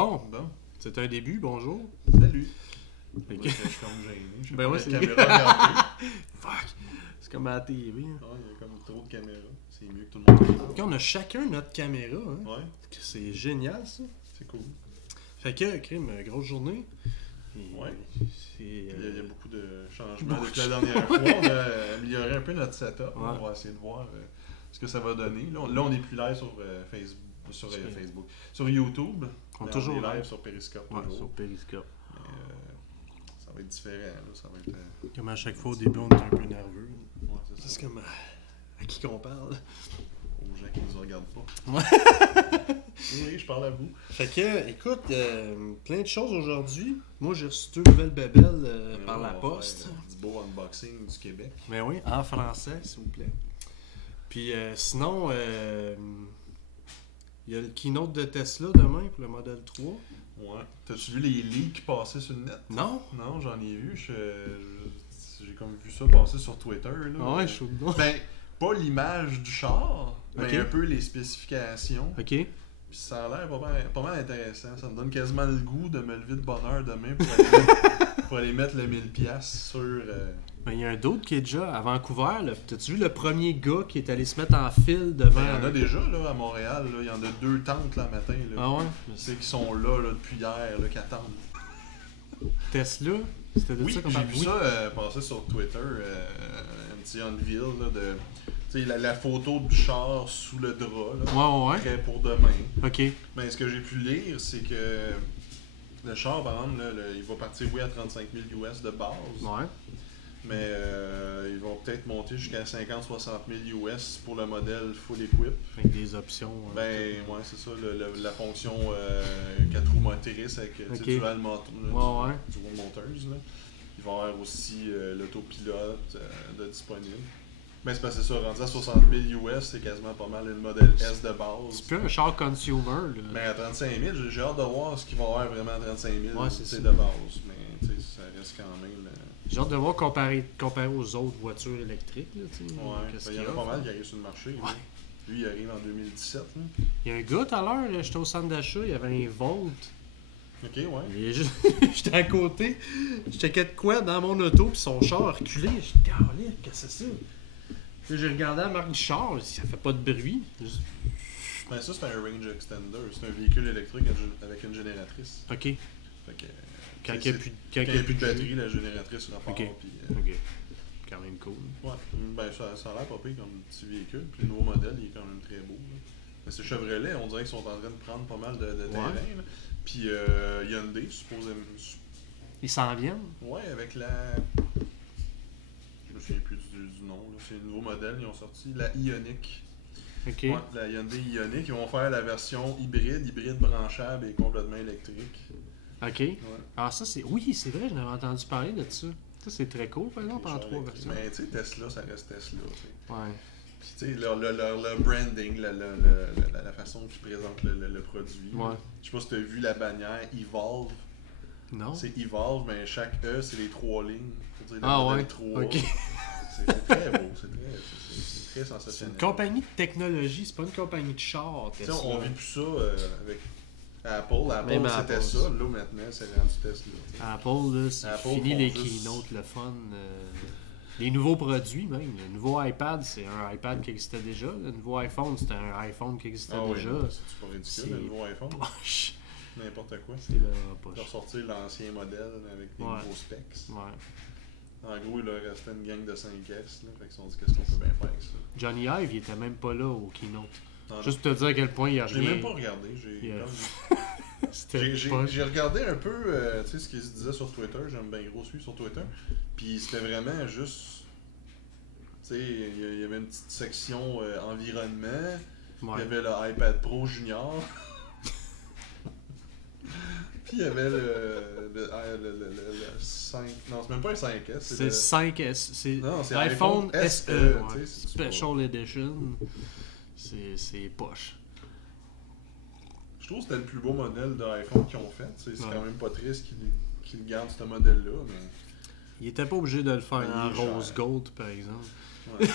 Bon, c'est un début, bonjour. Salut. Ok. Je suis comme gêné. Je sais Ben pas ouais, la c'est caméra regardée. Fuck! C'est comme à la TV. Il y a comme trop de caméras. C'est mieux que tout le monde regarde. Ok, on a chacun notre caméra, hein? Ouais, C'est génial, ça. c'est cool. Fait que, crime, grosse journée. Et Ouais. C'est... Il y a beaucoup de changements depuis la dernière fois. On a amélioré un peu notre setup. Ouais. On va essayer de voir ce que ça va donner. Là, on est plus live sur Facebook. Facebook. Sur YouTube. On est Mais toujours est live live. sur Periscope. Ouais, toujours. sur Periscope. Mais, ça va être différent. Là. Ça va être, Comme à chaque fois, au début, on est un peu nerveux. ouais, c'est ça. C'est comme à qui qu'on parle. Aux gens qui nous regardent pas. Ouais. Oui, je parle à vous. Fait que, écoute, plein de choses aujourd'hui. Moi, j'ai reçu 2 nouvelles bébelles par la On va poste. faire, du beau unboxing du Québec. Mais oui, en français, s'il vous plaît. Puis sinon, il y a le keynote de Tesla demain pour le Model 3. Ouais. T'as-tu vu les leaks passer sur le net? Non? Non, j'en ai vu. J'ai comme vu ça passer sur Twitter. Là. Ah ouais, je suis dedans. Ben, pas l'image du char, mais Ok. un peu les spécifications. Ok. Puis ça a l'air pas mal intéressant. Ça me donne quasiment le goût de me lever de bonne heure demain pour aller mettre le 1000$ sur... Ben, il y a un d'autre qui est déjà à Vancouver. Là. T'as-tu vu le premier gars qui est allé se mettre en file devant... Ben, il y en a déjà là, à Montréal. Là. Il y en a 2 tentes là matin. Là. Ah ouais? C'est qui sont là, depuis hier, là, qui attendent. Tesla? C'était de Oui, ça qu'on j'ai parle? vu ça passer sur Twitter, un petit unveil là, de tu sais, la photo du char sous le drap, là, Ouais. prêt pour demain. Ok. Mais ce que j'ai pu lire, c'est que le char, par exemple, là, il va partir oui, à 35 000 US de base, Ouais. mais ils vont peut-être monter jusqu'à 50-60 000 US pour le modèle full equip. Avec des options. Ben, ouais, c'est ça, la fonction 4 roues motrices avec Ok. dual moteur, Ouais. dual monteuse. Là. Il va y avoir aussi l'autopilote de disponible. Mais c'est parce que c'est ça, rendu à 60 000 US, c'est quasiment pas mal le modèle S de base. C'est plus un char consumer. Là. Mais à 35 000, j'ai hâte de voir ce qu'il va y avoir vraiment à 35 000 Ouais, c'est ça. de base. Mais tu sais, ça reste quand même. J'ai hâte de voir comparé aux autres voitures électriques. Là, tu sais. Ouais, Qu'est-ce il y en qu'il a a, pas mal qui arrivent sur le marché. Là. Lui, il arrive en 2017. Là. Il y a un gars tout à l'heure, là, j'étais au centre d'achat, il y avait un Volt. Ok, ouais. Il est juste- J'étais à côté, je checkais de quoi dans mon auto, puis son char a reculé. J'ai dit, Calique, qu'est-ce que c'est ça? Puis j'ai regardé la marque du char, ça fait pas de bruit. Juste- Ben, ça, c'est un range extender. C'est un véhicule électrique avec une génératrice. Ok. Fait que, Quand tu il sais, n'y a plus, quand il y a plus de jus. batterie, la génératrice repart. Ok. Puis, Ok. Quand même cool. ouais, ben, ça a l'air pas pire comme petit véhicule. Puis le nouveau modèle, il est quand même très beau. Là. Mais c'est Chevrolet, on dirait qu'ils sont en train de prendre pas mal de terrain. Là. Puis Hyundai, supposément. Ils s'en viennent? Ouais, avec la. Je me souviens plus du nom. Là. C'est un nouveau modèle, ils ont sorti la Ioniq. Ok. Ouais, la Hyundai Ioniq. Ils vont faire la version hybride branchable et complètement électrique. Ok. Ouais. Ah, ça c'est. Oui, c'est vrai, j'en avais entendu parler de ça. Ça c'est très cool, par exemple, en Les 3 chars versions. électriques. Mais tu sais, Tesla, ça reste Tesla. Tu sais. Ouais. Puis tu sais, leur branding, la façon qu'ils présentent le produit. Ouais. Je sais pas si tu as vu la bannière Evolve. Non? C'est Evolve, mais chaque E, c'est les 3 lignes. Pour dire le Ah modèle ouais. 3. Ok. C'est très beau, c'est très C'est sensationnel. une compagnie de technologie, c'est pas une compagnie de char. Tu sais, Tesla. on vit plus ça avec Apple. Apple, Même c'était Apple. ça. Là, maintenant, c'est rendu Tesla. tu sais. Apple, là, c'est Apple fini font les juste- keynotes, le fun. Les nouveaux produits, même. Le nouveau iPad, c'est un iPad qui existait déjà. Le nouveau iPhone, c'était un iPhone qui existait Ah oui, déjà. c'est pas ridicule, C'est- le nouveau iPhone. Poche. N'importe quoi. C'est là, Ils poche. ont ressorti l'ancien modèle avec des Ouais. nouveaux specs. Ouais. En gros, il leur restait une gang de 5S. Là, fait qu'ils se sont dit qu'est-ce qu'on peut bien faire avec ça. Johnny Ive, il était même pas là au keynote. Non, Juste pour te dire à quel point il y a non. Je l'ai rien. même pas regardé. Yeah. Comme- C'était J'ai poche. j'ai regardé un peu tu sais, ce qu'ils se disaient sur Twitter. J'aime bien gros suivre sur Twitter. Puis c'était vraiment juste. Tu sais, il y avait une petite section environnement. Il y Ouais. avait le iPad Pro Junior. Puis il y avait le 5. Non, c'est même pas un 5S. C'est le... 5S. C'est Non, c'est iPhone iPhone SE. SE, ouais. tu sais, c'est Special Edition. C'est poche. Je trouve que c'était le plus beau modèle d'iPhone qu'ils ont fait. C'est Ouais. quand même pas triste qu'ils gardent ce modèle-là. Mais... Il était pas obligé de le faire Mais il en est cher. rose gold, par exemple. Ouais,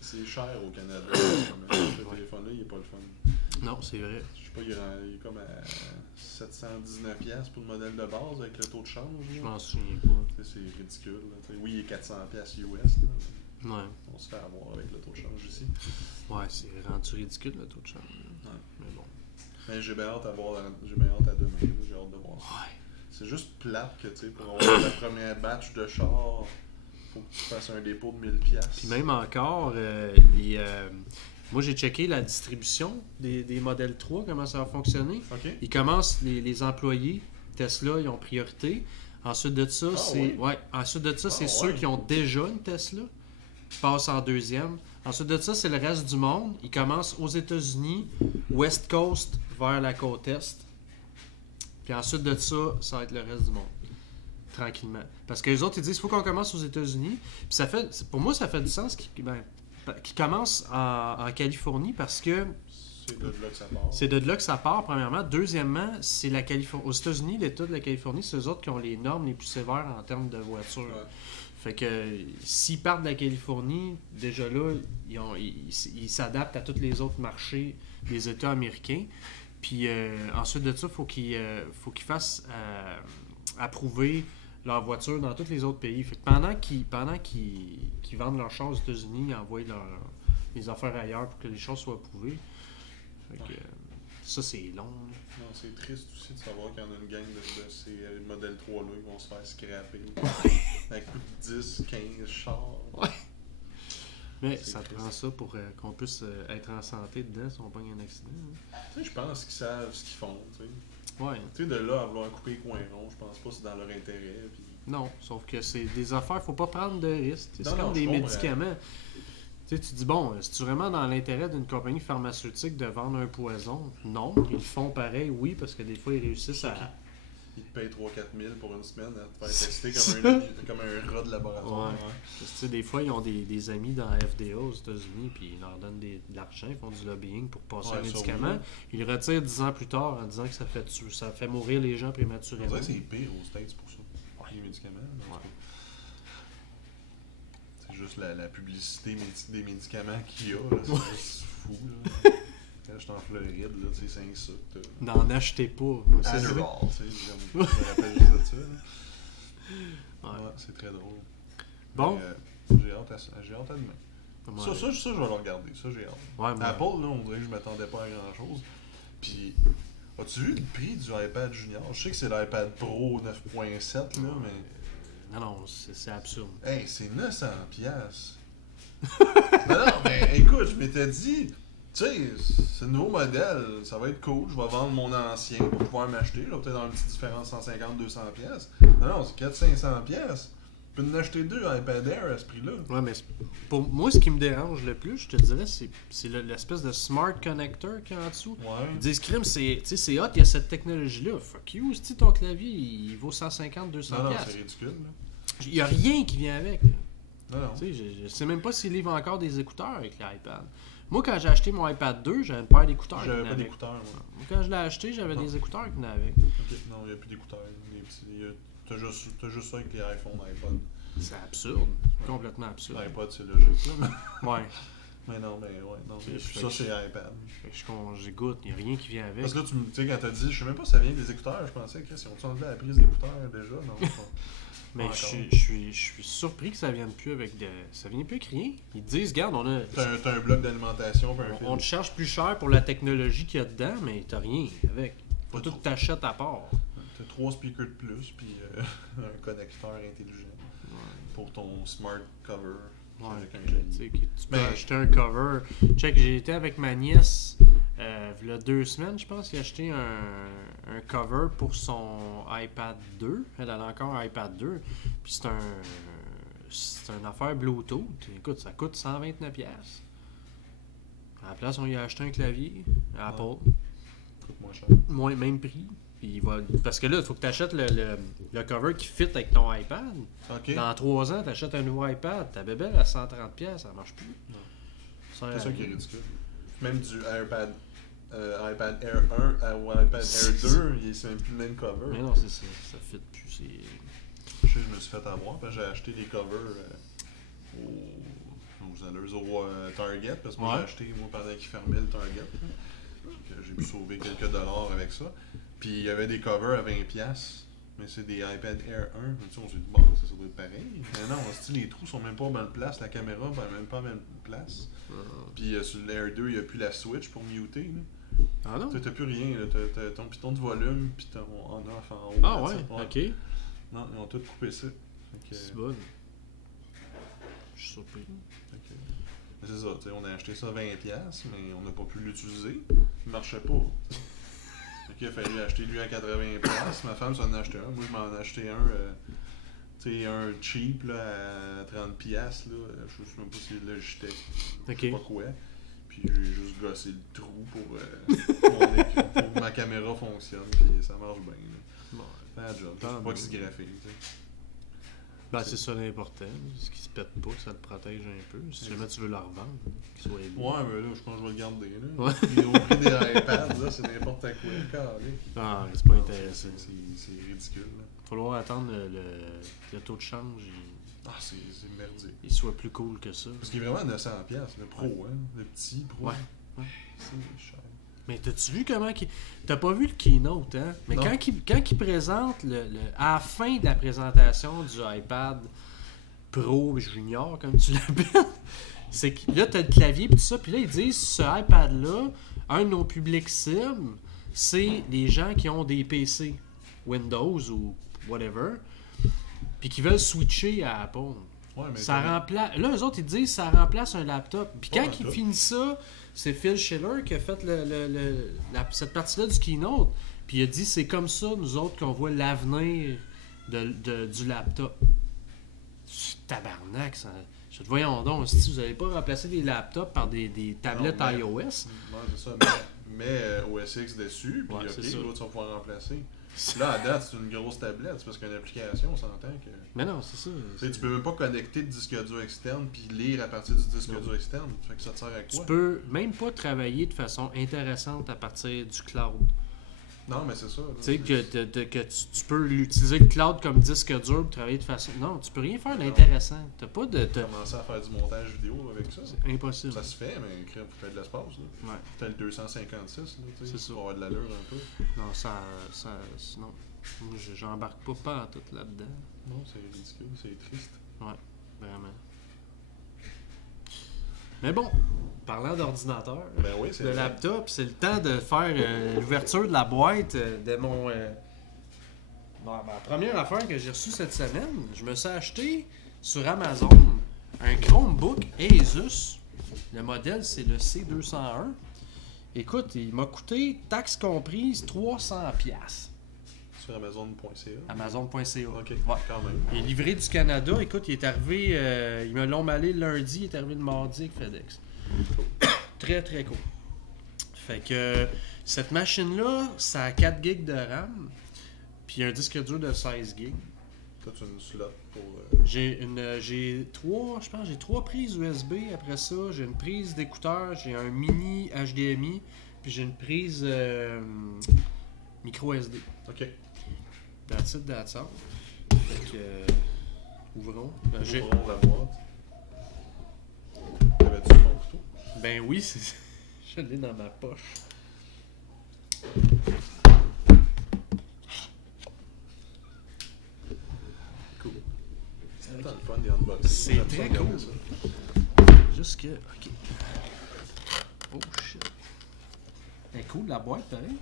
c'est cher au Canada. Ce téléphone-là, il est pas le fun. Non, c'est vrai. Je sais pas, il est comme à 719$ pour le modèle de base avec le taux de change. Je Là. m'en souviens pas. C'est ridicule. Là. Oui, il est 400$ US. Là. Ouais. On se fait avoir avec le taux de change ici. Ouais, c'est rendu ridicule le taux de change. Ouais. Mais bon. Mais j'ai bien hâte à voir, j'ai bien hâte à demain. Là. J'ai hâte de voir ça. Ouais. C'est juste plate que, tu sais, pour avoir la première batch de char, faut que tu fasses un dépôt de 1000$. Puis même encore, moi j'ai checké la distribution des modèles 3, comment ça va fonctionner. OK. Ils commencent, les employés Tesla, ils ont priorité. Ensuite de ça, Ensuite de ça, c'est ceux qui ont déjà une Tesla passent en deuxième. Ensuite de ça, c'est le reste du monde. Ils commencent aux États-Unis, West Coast vers la côte Est. Puis ensuite de ça, ça va être le reste du monde. Tranquillement. Parce que les autres, ils disent qu'il faut qu'on commence aux États-Unis. Puis ça fait, pour moi, ça fait du sens qu'ils commencent en Californie parce que C'est de là que ça part. c'est de là que ça part, premièrement. Deuxièmement, c'est la Californie. Aux États-Unis, l'État de la Californie, c'est eux autres qui ont les normes les plus sévères en termes de voitures. Ouais. Fait que s'ils partent de la Californie, déjà là, ils s'adaptent à tous les autres marchés des États américains. Puis ensuite de ça, faut qu'ils fassent approuver leur voiture dans tous les autres pays. Fait que pendant qu'ils vendent leurs chars aux États-Unis, ils envoient les affaires ailleurs pour que les choses soient approuvées. Fait que, ça, c'est long. Là. Non, c'est triste aussi de savoir qu'il y en a une gang de ces modèles 3-là qui vont se faire scraper. Avec plus de 10, 15 chars. Ouais. Mais C'est ça triste. prend ça pour qu'on puisse être en santé dedans si on pogne un accident. Hein. Tu sais, je pense qu'ils savent ce qu'ils font. Tu sais. Ouais. Tu sais, de là à vouloir couper les coins ronds, je pense pas que c'est dans leur intérêt. Puis... Non, sauf que c'est des affaires, faut pas prendre de risques. C'est Non, comme non, des je comprends. médicaments. Tu sais, tu dis, bon, c'est-tu vraiment dans l'intérêt d'une compagnie pharmaceutique de vendre un poison? Non. Ils le font pareil, oui, parce que des fois, ils réussissent à... Ils te payent 3-4 000 pour une semaine à te faire tester C'est comme un rat de laboratoire. Ouais. Parce que, tu sais, des fois, ils ont des amis dans la FDA aux États-Unis, puis ils leur donnent de l'argent, ils font du lobbying pour passer Ouais, un ça, médicament. oui. Ils le retirent 10 ans plus tard en disant que ça fait mourir les gens On prématurément. dirait que c'est pire aux States pour ça. Les médicaments. Ouais. C'est juste la publicité des médicaments qu'il y a. là, C'est juste fou. Là. Quand je suis en Floride, là, tu sais, c'est un sucre. N'en achetez pas. C'est vrai. Adderall, tu sais, je me rappelle juste de ça. Là. Ouais. Ouais, c'est très drôle. Bon. Mais, j'ai hâte à demain. Ouais. Ça, je vais le regarder. Ça, j'ai hâte. Ouais, moi- Apple, là, on dirait que je m'attendais pas à grand chose. Puis, as-tu vu le prix du iPad Junior? Je sais que c'est l'iPad Pro 9.7, là, mais. Non, c'est absurde. Hey, c'est 900$. non, mais écoute, je m'étais dit, tu sais, c'est le nouveau modèle, ça va être cool, je vais vendre mon ancien pour pouvoir m'acheter, là, peut-être dans une petite différence 150-200$. Non, c'est 400-500$. Tu peux en acheter deux iPad Air à ce prix-là. Ouais, mais pour moi, ce qui me dérange le plus, je te dirais, c'est l'espèce de smart connector qu'il y a en dessous. Ouais. Ils disent, crime, c'est hot, il y a cette technologie-là. Fuck you, si ton clavier, il vaut 150-200$. Non, c'est ridicule. Là. Il n'y a rien qui vient avec. Là. Non. Tu sais, je sais même pas s'ils livrent encore des écouteurs avec l'iPad. Moi, quand j'ai acheté mon iPad 2, j'avais une paire d'écouteurs. qui J'avais venaient pas avec. d'écouteurs, moi. Moi, quand je l'ai acheté, j'avais Non. des écouteurs qui venaient avec. Ok, non, il n'y a plus d'écouteurs. T'as juste ça avec les iPhones, iPod. C'est absurde. Complètement absurde. L'iPod, c'est logique, là. Ouais. Mais non, mais ouais, non. Fait Ça, que c'est iPad. Fait que j'écoute, il n'y a rien qui vient avec. Parce que là, tu sais, quand t'as dit, je sais même pas si ça vient des écouteurs, je pensais que si on enlevé la prise d'écouteurs déjà, non. Mais Pas je suis surpris que ça vienne plus avec de. Ça vient plus avec rien. Ils te disent, regarde, T'as un bloc d'alimentation, puis un fil. on te charge plus cher pour la technologie qu'il y a dedans, mais t'as rien avec. Faut Pas tout trop. t'achètes à part. T'as 3 speakers de plus, puis un connecteur intelligent pour ton smart cover. Ouais. Avec un Tu clavier. sais, que tu peux Mais- acheter un cover. Check, j'ai été avec ma nièce il y a 2 semaines, je pense, qui a acheté un cover pour son iPad 2. Elle a encore un iPad 2. Puis c'est une affaire Bluetooth. Écoute, ça coûte 129$. À la place, on lui a acheté un clavier Apple. Coûte moins cher. Même prix. Puis parce que là, il faut que tu achètes le cover qui fit avec ton iPad. Ok. Dans 3 ans, tu achètes un nouveau iPad. Ta bébelle à 130$, ça marche plus. Non. Ça C'est ça qui est rien. ridicule. Même du iPad Air 1 ou iPad Air 2, c'est même plus le même cover. Mais non, c'est ça. Ça fit plus. Je sais, je me suis fait avoir parce que j'ai acheté des covers aux alleuses au Target parce que moi Ouais. j'ai acheté moi pendant qu'ils fermaient le Target. Donc, j'ai pu sauver quelques dollars avec ça. Puis il y avait des covers à 20$. Mais c'est des iPad Air 1. Donc, on s'est dit, bon, ça doit être pareil. Mais non, les trous sont même pas à bonne place. La caméra va même pas à bonne place. Puis sur l'Air 2, il n'y a plus la switch pour muter. Là. Ah non? T'as plus rien. T'as ton piton de volume, puis ton on-off en haut. Ah ouais, ok. Non, ils ont tout coupé ça. C'est bon. Je suis surpris. C'est ça, on a acheté ça 20$, mais on n'a pas pu l'utiliser. Il marchait pas. Il a fallu acheter lui à 80$. Ma femme s'en a acheté un. Moi, je m'en ai acheté un cheap là, à 30$. Là. Je sais même pas si c'est Logitech. Je sais pas quoi. Puis j'ai juste gossé le trou pour que ma caméra fonctionne. Puis ça marche bien. Bon, c'est un job. Je sais pas que c'est graphique. Ben, c'est ça l'important. Ce qui se pète pas, ça le protège un peu. Si jamais tu veux le revendre, qu'il soit beau. Ouais, mais là, je pense que je vais le garder. Là. Ouais. Puis au prix des iPads, là, c'est n'importe quoi. Ah, c'est pas intéressant. C'est ridicule. Il va falloir attendre le taux de change. C'est merdique. Il soit plus cool que ça. Parce qu'il est vraiment 900$, le pro, hein. Le petit pro. Ouais. C'est cher. Mais t'as-tu vu comment t'as pas vu le keynote, hein? Mais quand il présente à la fin de la présentation du iPad Pro Junior, comme tu l'appelles, c'est que là, t'as le clavier et tout ça, puis là, ils disent ce iPad-là, un de nos publics cibles, c'est les gens qui ont des PC, Windows ou whatever, puis qui veulent switcher à Apple. Ouais, mais ça remplace. Là, eux autres, ils disent ça remplace un laptop. Puis quand ils finissent ça, c'est Phil Schiller qui a fait cette partie-là du keynote. Puis il a dit c'est comme ça, nous autres, qu'on voit l'avenir du laptop. Tabarnak, ça. Je te voyons donc, si vous n'allez pas remplacer des laptops par des tablettes iOS. Ouais, c'est ça. Mais OS X dessus, puis l'autre, tu vas pouvoir remplacer. Là, à date, c'est une grosse tablette, c'est parce qu'une application, on s'entend que... Mais non, c'est ça. Tu peux même pas connecter de disque dur externe puis lire à partir du disque dur externe. Fait que ça te sert à quoi? Tu peux même pas travailler de façon intéressante à partir du cloud. Non, mais c'est ça. Tu sais, que tu peux utiliser le cloud comme disque dur pour travailler de façon... Non, tu peux rien faire d'intéressant. T'as pas de... Commencer à faire du montage vidéo avec ça. C'est impossible. Ça se fait, mais il faut faire de l'espace. Ouais. T'as le 256, là, tu sais. C'est ça. Pour avoir de l'allure un peu. Non, non. Moi, j'embarque pas en tout là-dedans. Non, c'est ridicule, c'est triste. Ouais, vraiment. Mais bon, parlant d'ordinateur, de laptop, c'est le temps de faire l'ouverture de la boîte de mon... ma première affaire que j'ai reçue cette semaine. Je me suis acheté sur Amazon un Chromebook Asus. Le modèle, c'est le C201. Écoute, il m'a coûté, taxe comprise, 300$. Sur Amazon.ca. Amazon.ca. Ok, ouais. Quand même. Il est livré du Canada. Écoute, il est arrivé, ils me l'ont emballé le lundi, il est arrivé le mardi avec FedEx. Très, très cool. Fait que cette machine-là, ça a 4 GB de RAM, puis un disque dur de 16 GB. Toi, tu as une slot pour... J'ai trois prises USB après ça. J'ai une prise d'écouteur, j'ai un mini HDMI, puis j'ai une prise micro SD. OK. That's it, that's all. Fait que... ouvrons. Ouvrons la boîte. T'avais-tu ton couteau? Ben oui, je l'ai dans ma poche. Cool. C'est tant de fun des unboxings. C'est très cool. Juste que... Ok. Oh shit. Elle est cool la boîte, pareil.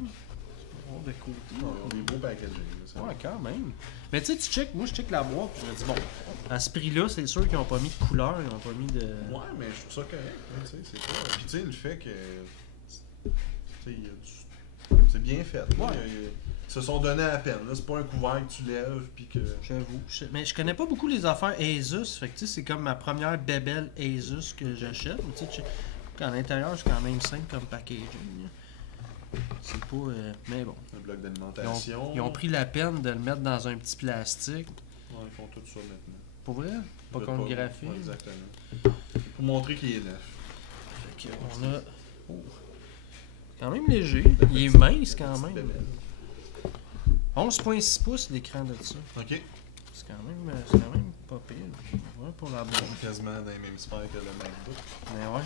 De côté. Des beaux packaging. Ouais, quand même. Mais tu sais, moi je check la boîte, puis je me dis, bon, à ce prix-là, c'est sûr qu'ils n'ont pas mis de couleur, ils n'ont pas mis de... Ouais, mais je trouve ça correct. Tu sais, c'est pas... Puis tu sais, le fait que... Tu sais, c'est bien fait. Ouais. Ils se sont donnés à peine. C'est pas un couvert que tu lèves, puis que... J'avoue. Mais je connais pas beaucoup les affaires Asus, fait que tu sais, c'est comme ma première bébelle Asus que j'achète. Tu sais, à l'intérieur, c'est quand même simple comme packaging. C'est pas... mais bon. Un bloc d'alimentation. Ils ont pris la peine de le mettre dans un petit plastique. Ouais, ils font tout ça maintenant. Pour vrai? Pas comme le graphique. Ouais, exactement. Pour montrer qu'il est neuf. Fait qu'on a... Oh. Quand même léger. Il est mince quand même. 11.6 pouces l'écran de ça. OK. C'est quand même pas pire. Ouais, pour la boîte. Quasiment dans les mêmes sphères que le MacBook. Mais ouais.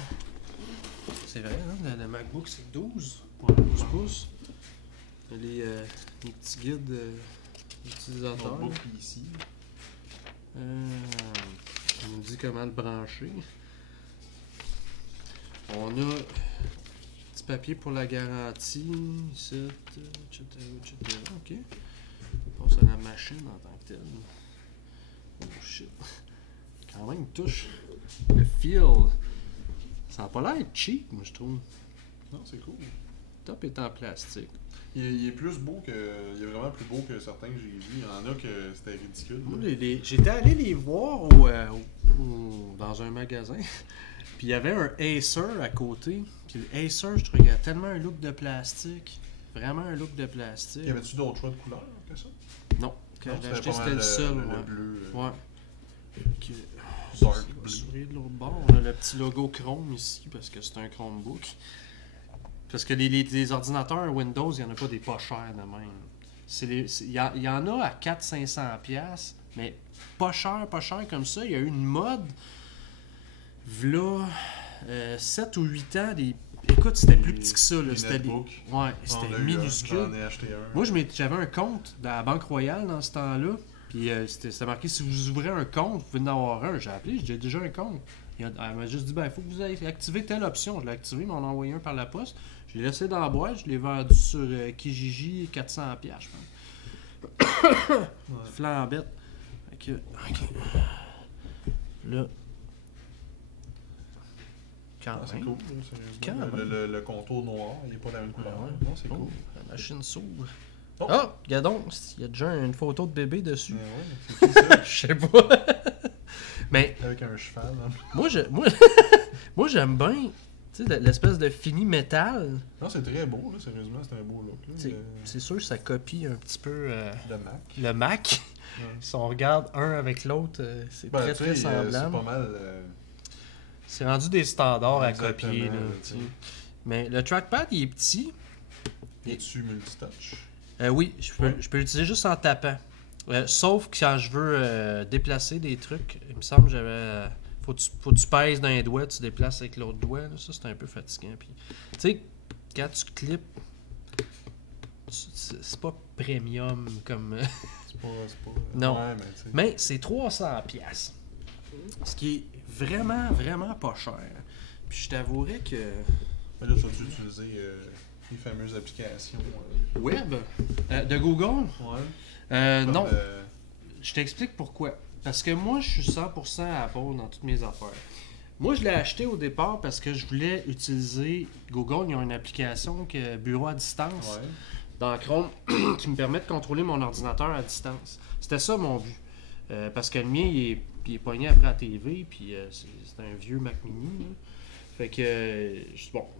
C'est vrai, hein? Le MacBook, c'est 12. Ouais, 12 pouces. Les petits guides utilisateurs. Notebook ici. On nous dit comment le brancher. On a petit papier pour la garantie, ici, etc. Ok. On passe à la machine en tant que telle. Oh shit. Quand même, il touche le feel. Ça n'a pas l'air cheap, moi, je trouve. Non, c'est cool. Le top est en plastique. Il est plus beau que. Il est vraiment plus beau que certains que j'ai vus. Il y en a que c'était ridicule. Moi, j'étais allé les voir dans un magasin. Puis il y avait un Acer à côté. Puis le Acer, je trouvais qu'il y a tellement un look de plastique. Vraiment un look de plastique. Y avait-tu d'autres choix de couleurs que ça? Non. Quand Non, j'ai acheté, pas c'était mal le seul. le bleu. Ouais. Dark blue. Souris de l'autre bord, on a le petit logo Chrome ici parce que c'est un Chromebook. Parce que les ordinateurs Windows, il n'y en a pas des pas chers de même. Il y en a à 400-500$, mais pas cher comme ça. Il y a eu une mode, v'là 7 ou 8 ans, écoute, c'était plus petit que ça. Là. C'était c'était minuscule. J'en ai acheté un. Moi, j'avais un compte dans la Banque Royale dans ce temps-là. Puis c'était marqué, si vous ouvrez un compte, vous pouvez en avoir un. J'ai appelé, j'ai déjà un compte. Elle m'a juste dit, il faut que vous ayez activé telle option. Je l'ai activé, mais on en a envoyé un par la poste. Je l'ai laissé dans la boîte, je l'ai vendu sur Kijiji 400$, je pense. Ouais. Flambette. Ok. Là. C'est cool. Le contour noir, il n'est pas la même couleur. Non, c'est cool. La machine s'ouvre. Oh, regarde donc, il y a déjà une photo de bébé dessus. Ouais, c'est qui ça? Je sais pas. Mais avec un cheval. Hein? Moi j'aime bien, tu sais, l'espèce de fini métal. Non, c'est très beau, là, sérieusement, c'est un beau look. Là, c'est sûr que ça copie un petit peu le Mac. Ouais. Si on regarde un avec l'autre, c'est très semblable. C'est pas mal. C'est rendu des standards à copier. Là, mais le trackpad, il est petit. Il est-tu multitouch? Oui, je peux l'utiliser juste en tapant. Sauf quand je veux déplacer des trucs, il me semble que j'avais. Faut que tu pèses d'un doigt, tu déplaces avec l'autre doigt. Là, ça, c'est un peu fatigant. Puis, tu sais, quand tu clips, c'est pas premium comme. c'est pas. Non. Ouais, mais c'est 300$. Ce qui est vraiment, vraiment pas cher. Puis, je t'avouerais que. Mais là, tu vas utiliser les fameuses applications web de Google? Ouais. Non. Je t'explique pourquoi. Parce que moi, je suis 100% Apple dans toutes mes affaires. Moi, je l'ai acheté au départ parce que je voulais utiliser Google. Ils ont une application bureau à distance dans Chrome qui me permet de contrôler mon ordinateur à distance. C'était ça mon but. Parce que le mien, il est pogné après la TV, puis c'est un vieux Mac Mini. Là. Fait que,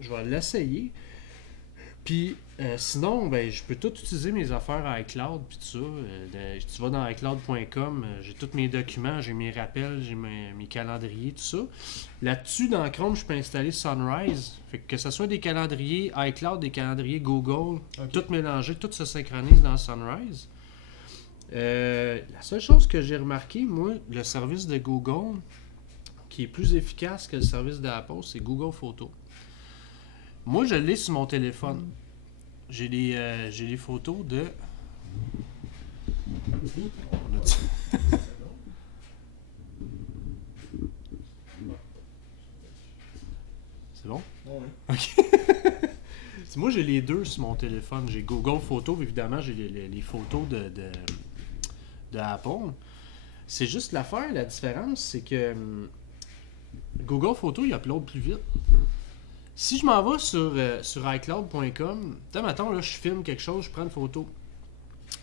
je vais l'essayer. Puis, sinon, je peux tout utiliser mes affaires à iCloud, puis tout ça. Tu vas dans iCloud.com, j'ai tous mes documents, j'ai mes rappels, j'ai mes calendriers, tout ça. Là-dessus, dans Chrome, je peux installer Sunrise. Fait que ce soit des calendriers iCloud, des calendriers Google, tout mélangé, tout se synchronise dans Sunrise. La seule chose que j'ai remarqué, moi, le service de Google, qui est plus efficace que le service d'Apple, c'est Google Photos. Moi, je l'ai sur mon téléphone. J'ai les photos de... C'est bon? Oui. OK. Moi, j'ai les deux sur mon téléphone. J'ai Google Photos, évidemment, j'ai les photos de Apple. C'est juste l'affaire, la différence, c'est que Google Photos, il upload plus vite. Si je m'en vais sur iCloud.com, mettons, là, je filme quelque chose, je prends une photo.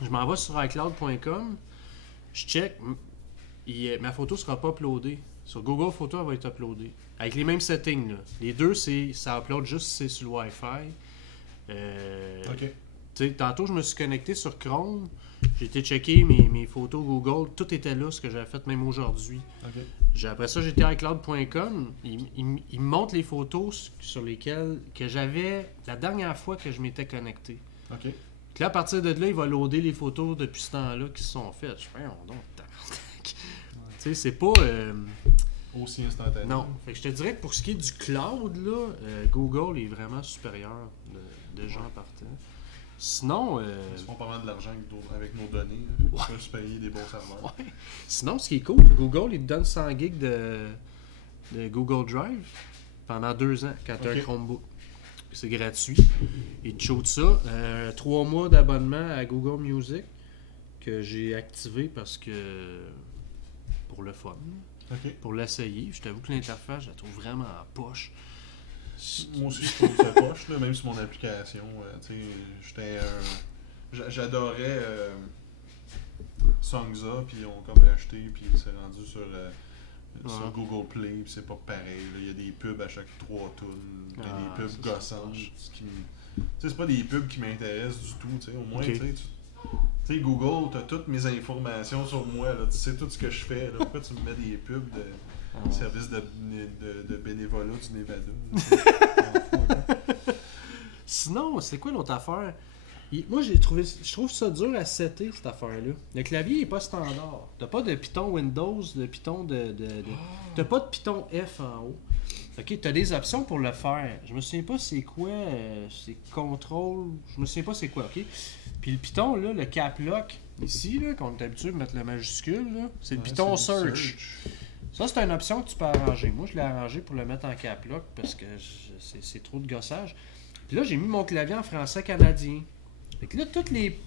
Je m'en vais sur iCloud.com, je check, ma photo ne sera pas uploadée. Sur Google Photos, elle va être uploadée. Avec les mêmes settings. Là. Les deux, ça upload juste si c'est sur le Wi-Fi. Tantôt, je me suis connecté sur Chrome. J'ai été checker mes photos Google. Tout était là, ce que j'avais fait même aujourd'hui. Après ça, j'étais à iCloud.com. Il me montre les photos sur lesquelles que j'avais la dernière fois que je m'étais connecté. Puis là, à partir de là, il va loader les photos depuis ce temps-là qui se sont faites. Je fais, c'est pas... aussi instantané. Non. Fait que je te dirais que pour ce qui est du cloud, là, Google est vraiment supérieur de gens partant. Sinon. Ils se font pas mal de l'argent avec nos données. Ils peuvent se payer des bons serveurs. Ouais. Sinon, ce qui est cool, Google, il te donne 100 gigs de Google Drive pendant 2 ans quand tu as un Chromebook. C'est gratuit. Ils te shootent ça. 3 mois d'abonnement à Google Music que j'ai activé parce que. Pour le fun. Pour l'essayer. Je t'avoue que l'interface, je la trouve vraiment en poche. Moi aussi, je trouve ça poche, là, même sur mon application. J'adorais Songza, puis on comme acheté, puis c'est rendu sur Google Play, puis c'est pas pareil. Il y a des pubs à chaque 3 tunes. Il y a des pubs gossantes. C'est pas des pubs qui m'intéressent du tout. Au moins, tu sais, Google, t'as toutes mes informations sur moi. Là, tu sais tout ce que je fais. Là. Pourquoi tu me mets des pubs de service de bénévolat du Nevada? Sinon, c'est quoi l'autre affaire? Moi, je trouve ça dur à setter, cette affaire-là. Le clavier n'est pas standard. T'as pas de Python Windows, de Python T'as pas de Python F en haut. Ok, t'as des options pour le faire. Je me souviens pas c'est quoi, c'est contrôle. Je me souviens pas c'est quoi, ok? Puis le Python, là, le cap lock, ici, là, qu'on est habitué de mettre le majuscule, là, c'est le Python Search. Ça, c'est une option que tu peux arranger. Moi, je l'ai arrangé pour le mettre en cap lock parce que c'est trop de gossage. Puis là, j'ai mis mon clavier en français canadien. Fait que là, tous les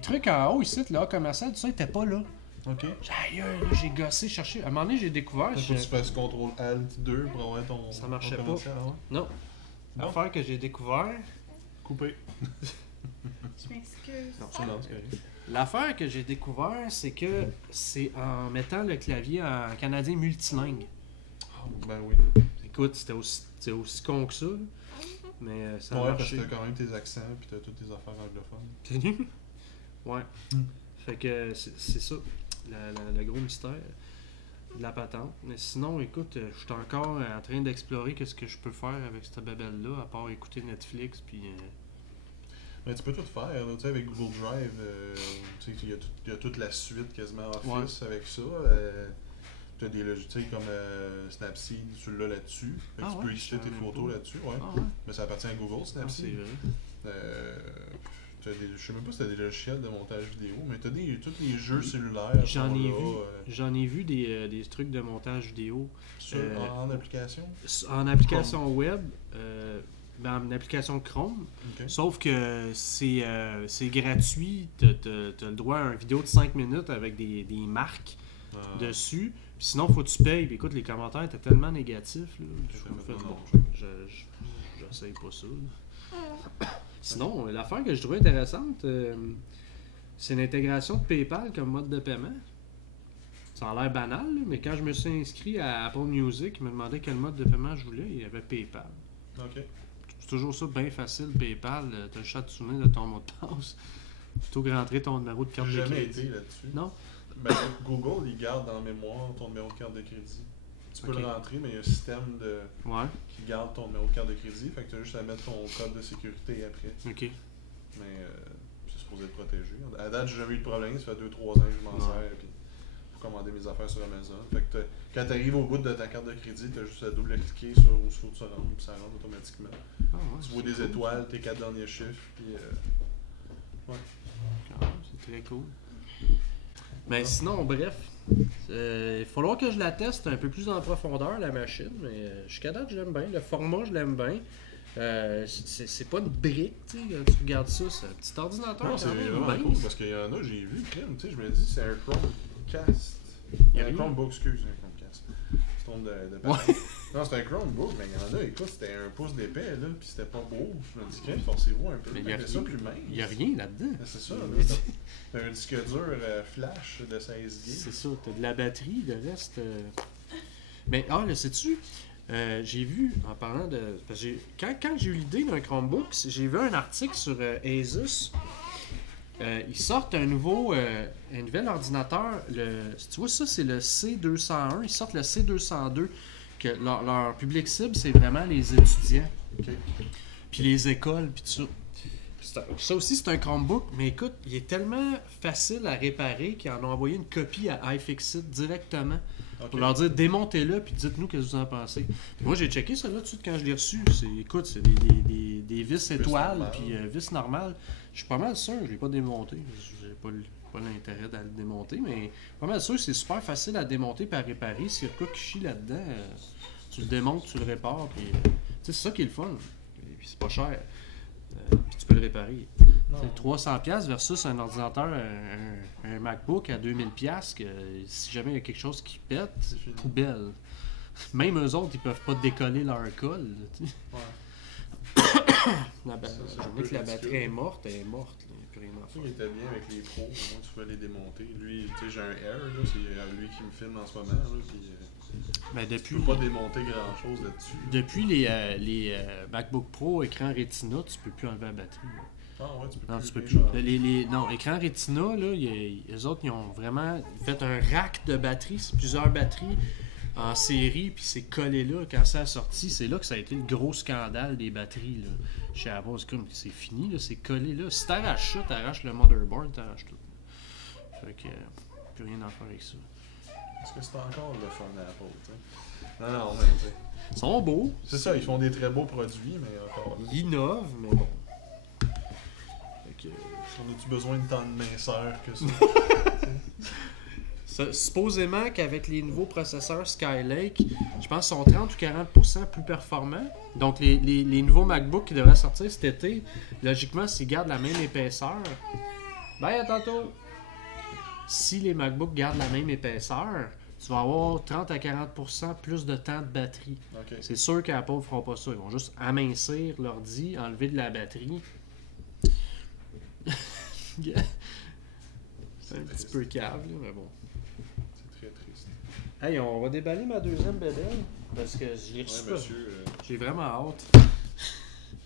trucs en haut ici, là, commercial, tout ça, n'était pas là. Ok. J'ai gossé, cherché. À un moment donné, j'ai découvert. Faut que tu fasses CTRL-ALT-2 pour avoir ton. Ça marchait ton pas. Non. L'affaire que j'ai découvert. Coupé. Je m'excuse. Non, c'est correct. L'affaire que j'ai découvert, c'est que c'est en mettant le clavier en canadien multilingue. Ben oui. Écoute, c'était aussi con que ça. Mais ça a marché. Parce que t'as quand même tes accents et t'as toutes tes affaires anglophones. Ouais. Fait que c'est ça, le gros mystère de la patente. Mais sinon, écoute, je suis encore en train d'explorer qu'est-ce que je peux faire avec cette babelle-là, à part écouter Netflix, puis... Mais tu peux tout faire, là, tu sais, avec Google Drive, tu sais, il y a toute la suite quasiment Office avec ça. Tu as des logiciels comme Snapseed, tu l'as là-dessus. Tu peux éditer tes photos là-dessus, mais ça appartient à Google, Snapseed. C'est vrai. Je sais même pas si tu as des logiciels de montage vidéo, mais tu as tous les jeux cellulaires. J'en ai vu des trucs de montage vidéo. En application? En application web. En application Chrome. Sauf que c'est gratuit. Tu as le droit à une vidéo de 5 minutes avec des marques dessus. Puis sinon, faut que tu payes. Puis écoute, les commentaires étaient tellement négatifs. J'essaye pas ça. Sinon, l'affaire que je trouvais intéressante, c'est l'intégration de PayPal comme mode de paiement. Ça a l'air banal, mais quand je me suis inscrit à Apple Music, ils me demandaient quel mode de paiement je voulais. Il y avait PayPal. OK. C'est toujours ça, bien facile, PayPal. Tu as le chat de souvenir de ton mot de passe. Plutôt que rentrer ton numéro de carte de crédit. J'ai jamais été là-dessus. Non? Ben, Google, il garde en mémoire ton numéro de carte de crédit. Tu peux le rentrer, mais il y a un système qui garde ton numéro de carte de crédit. Fait que tu as juste à mettre ton code de sécurité après. OK. Mais c'est supposé être protégé. À date, j'ai jamais eu de problème. Ça fait 2-3 ans que je m'en sers. Puis pour commander mes affaires sur Amazon. Fait que quand tu arrives au bout de ta carte de crédit, tu as juste à double-cliquer sur où il faut que tu rentres. Puis ça rentre automatiquement. Tu vois des étoiles, tes 4 derniers chiffres. Puis c'est très cool. Mais sinon, bref, il va falloir que je la teste un peu plus en profondeur, la machine, mais jusqu'à date, je l'aime bien. Le format, je l'aime bien. C'est pas une brique, tu sais, quand tu regardes ça, c'est un petit ordinateur. Non, c'est vraiment cool, parce qu'il y en a, j'ai vu, crème, tu sais, je me dis, c'est un Chromecast. Un Chromebook, excuse, un Chromecast. C'est ton de Non, c'est un Chromebook, mais il y en a, écoute, c'était 1 pouce d'épais, là, pis c'était pas beau. Je me dis, crème, forcez-vous un peu, mais ça plus mince. Il y a rien là-dedans. C'est ça, là. T'as un disque dur flash de 16 GB. C'est ça, t'as de la batterie, le reste... Mais, là, sais-tu, j'ai vu, en parlant de... Parce que quand j'ai eu l'idée d'un Chromebook, j'ai vu un article sur Asus. Ils sortent un nouvel ordinateur. Tu vois, ça, c'est le C201. Ils sortent le C202. Que leur public cible, c'est vraiment les étudiants. Okay. Puis les écoles, puis tout ça. Ça aussi, c'est un Chromebook, mais écoute, il est tellement facile à réparer qu'ils en ont envoyé une copie à iFixit directement. Pour leur dire démontez-le puis dites-nous ce que vous en pensez. Puis moi j'ai checké ça là tout de suite quand je l'ai reçu. Écoute, c'est des vis étoiles puis vis normales. Je suis pas mal sûr, je l'ai pas démonté. J'ai pas l'intérêt d'aller le démonter, mais pas mal sûr c'est super facile à démonter et à réparer. S'il y a quoi qui chie là-dedans, tu le démontes, tu le répares. Puis, c'est ça qui est le fun. Et puis c'est pas cher. Puis tu peux le réparer. C'est 300$ versus un ordinateur, un MacBook à 2000$, que si jamais il y a quelque chose qui pète, c'est poubelle. Même eux autres, ils peuvent pas décoller leur colle. La batterie est morte, elle est morte. Il n'y a plus rien à faire. Il était bien avec les pros, au moins tu pouvais les démonter. Lui, tu sais, j'ai un Air, là, c'est lui qui me filme en ce moment. Là, puis, tu peux pas démonter grand chose là-dessus. Depuis les MacBook Pro écran Retina, tu peux plus enlever la batterie. Là. Ah ouais, tu peux non, plus. Tu peux plus. Non, écran Retina, là, les autres, ils ont vraiment fait un rack de batteries, c'est plusieurs batteries en série, puis c'est collé là. Quand ça a sorti, c'est là que ça a été le gros scandale des batteries. Là. Chez Apple, c'est fini, là, c'est collé là. Si t'arraches ça, t'arraches le motherboard, t'arraches tout. Fait que, plus rien à faire avec ça. Est-ce que c'est encore le fun Apple, tu sais? Non, mais tu sais. Ils sont beaux. C'est ça, ils font des très beaux produits, mais encore. Ils innovent, mais bon. Fait que... On a-tu besoin de tant de minceur que ça? Supposément qu'avec les nouveaux processeurs Skylake, je pense qu'ils sont 30 ou 40% plus performants. Donc les nouveaux MacBooks qui devraient sortir cet été, logiquement, s'ils gardent la même épaisseur, à tantôt! Si les MacBooks gardent la même épaisseur, tu vas avoir 30 à 40% plus de temps de batterie. Okay. C'est sûr qu'Apple ne fera pas ça. Ils vont juste amincir l'ordi, enlever de la batterie. C'est un petit peu cave, là, mais bon. C'est très triste. Hey, on va déballer ma deuxième bédaine parce que j'ai reçu. J'ai vraiment hâte.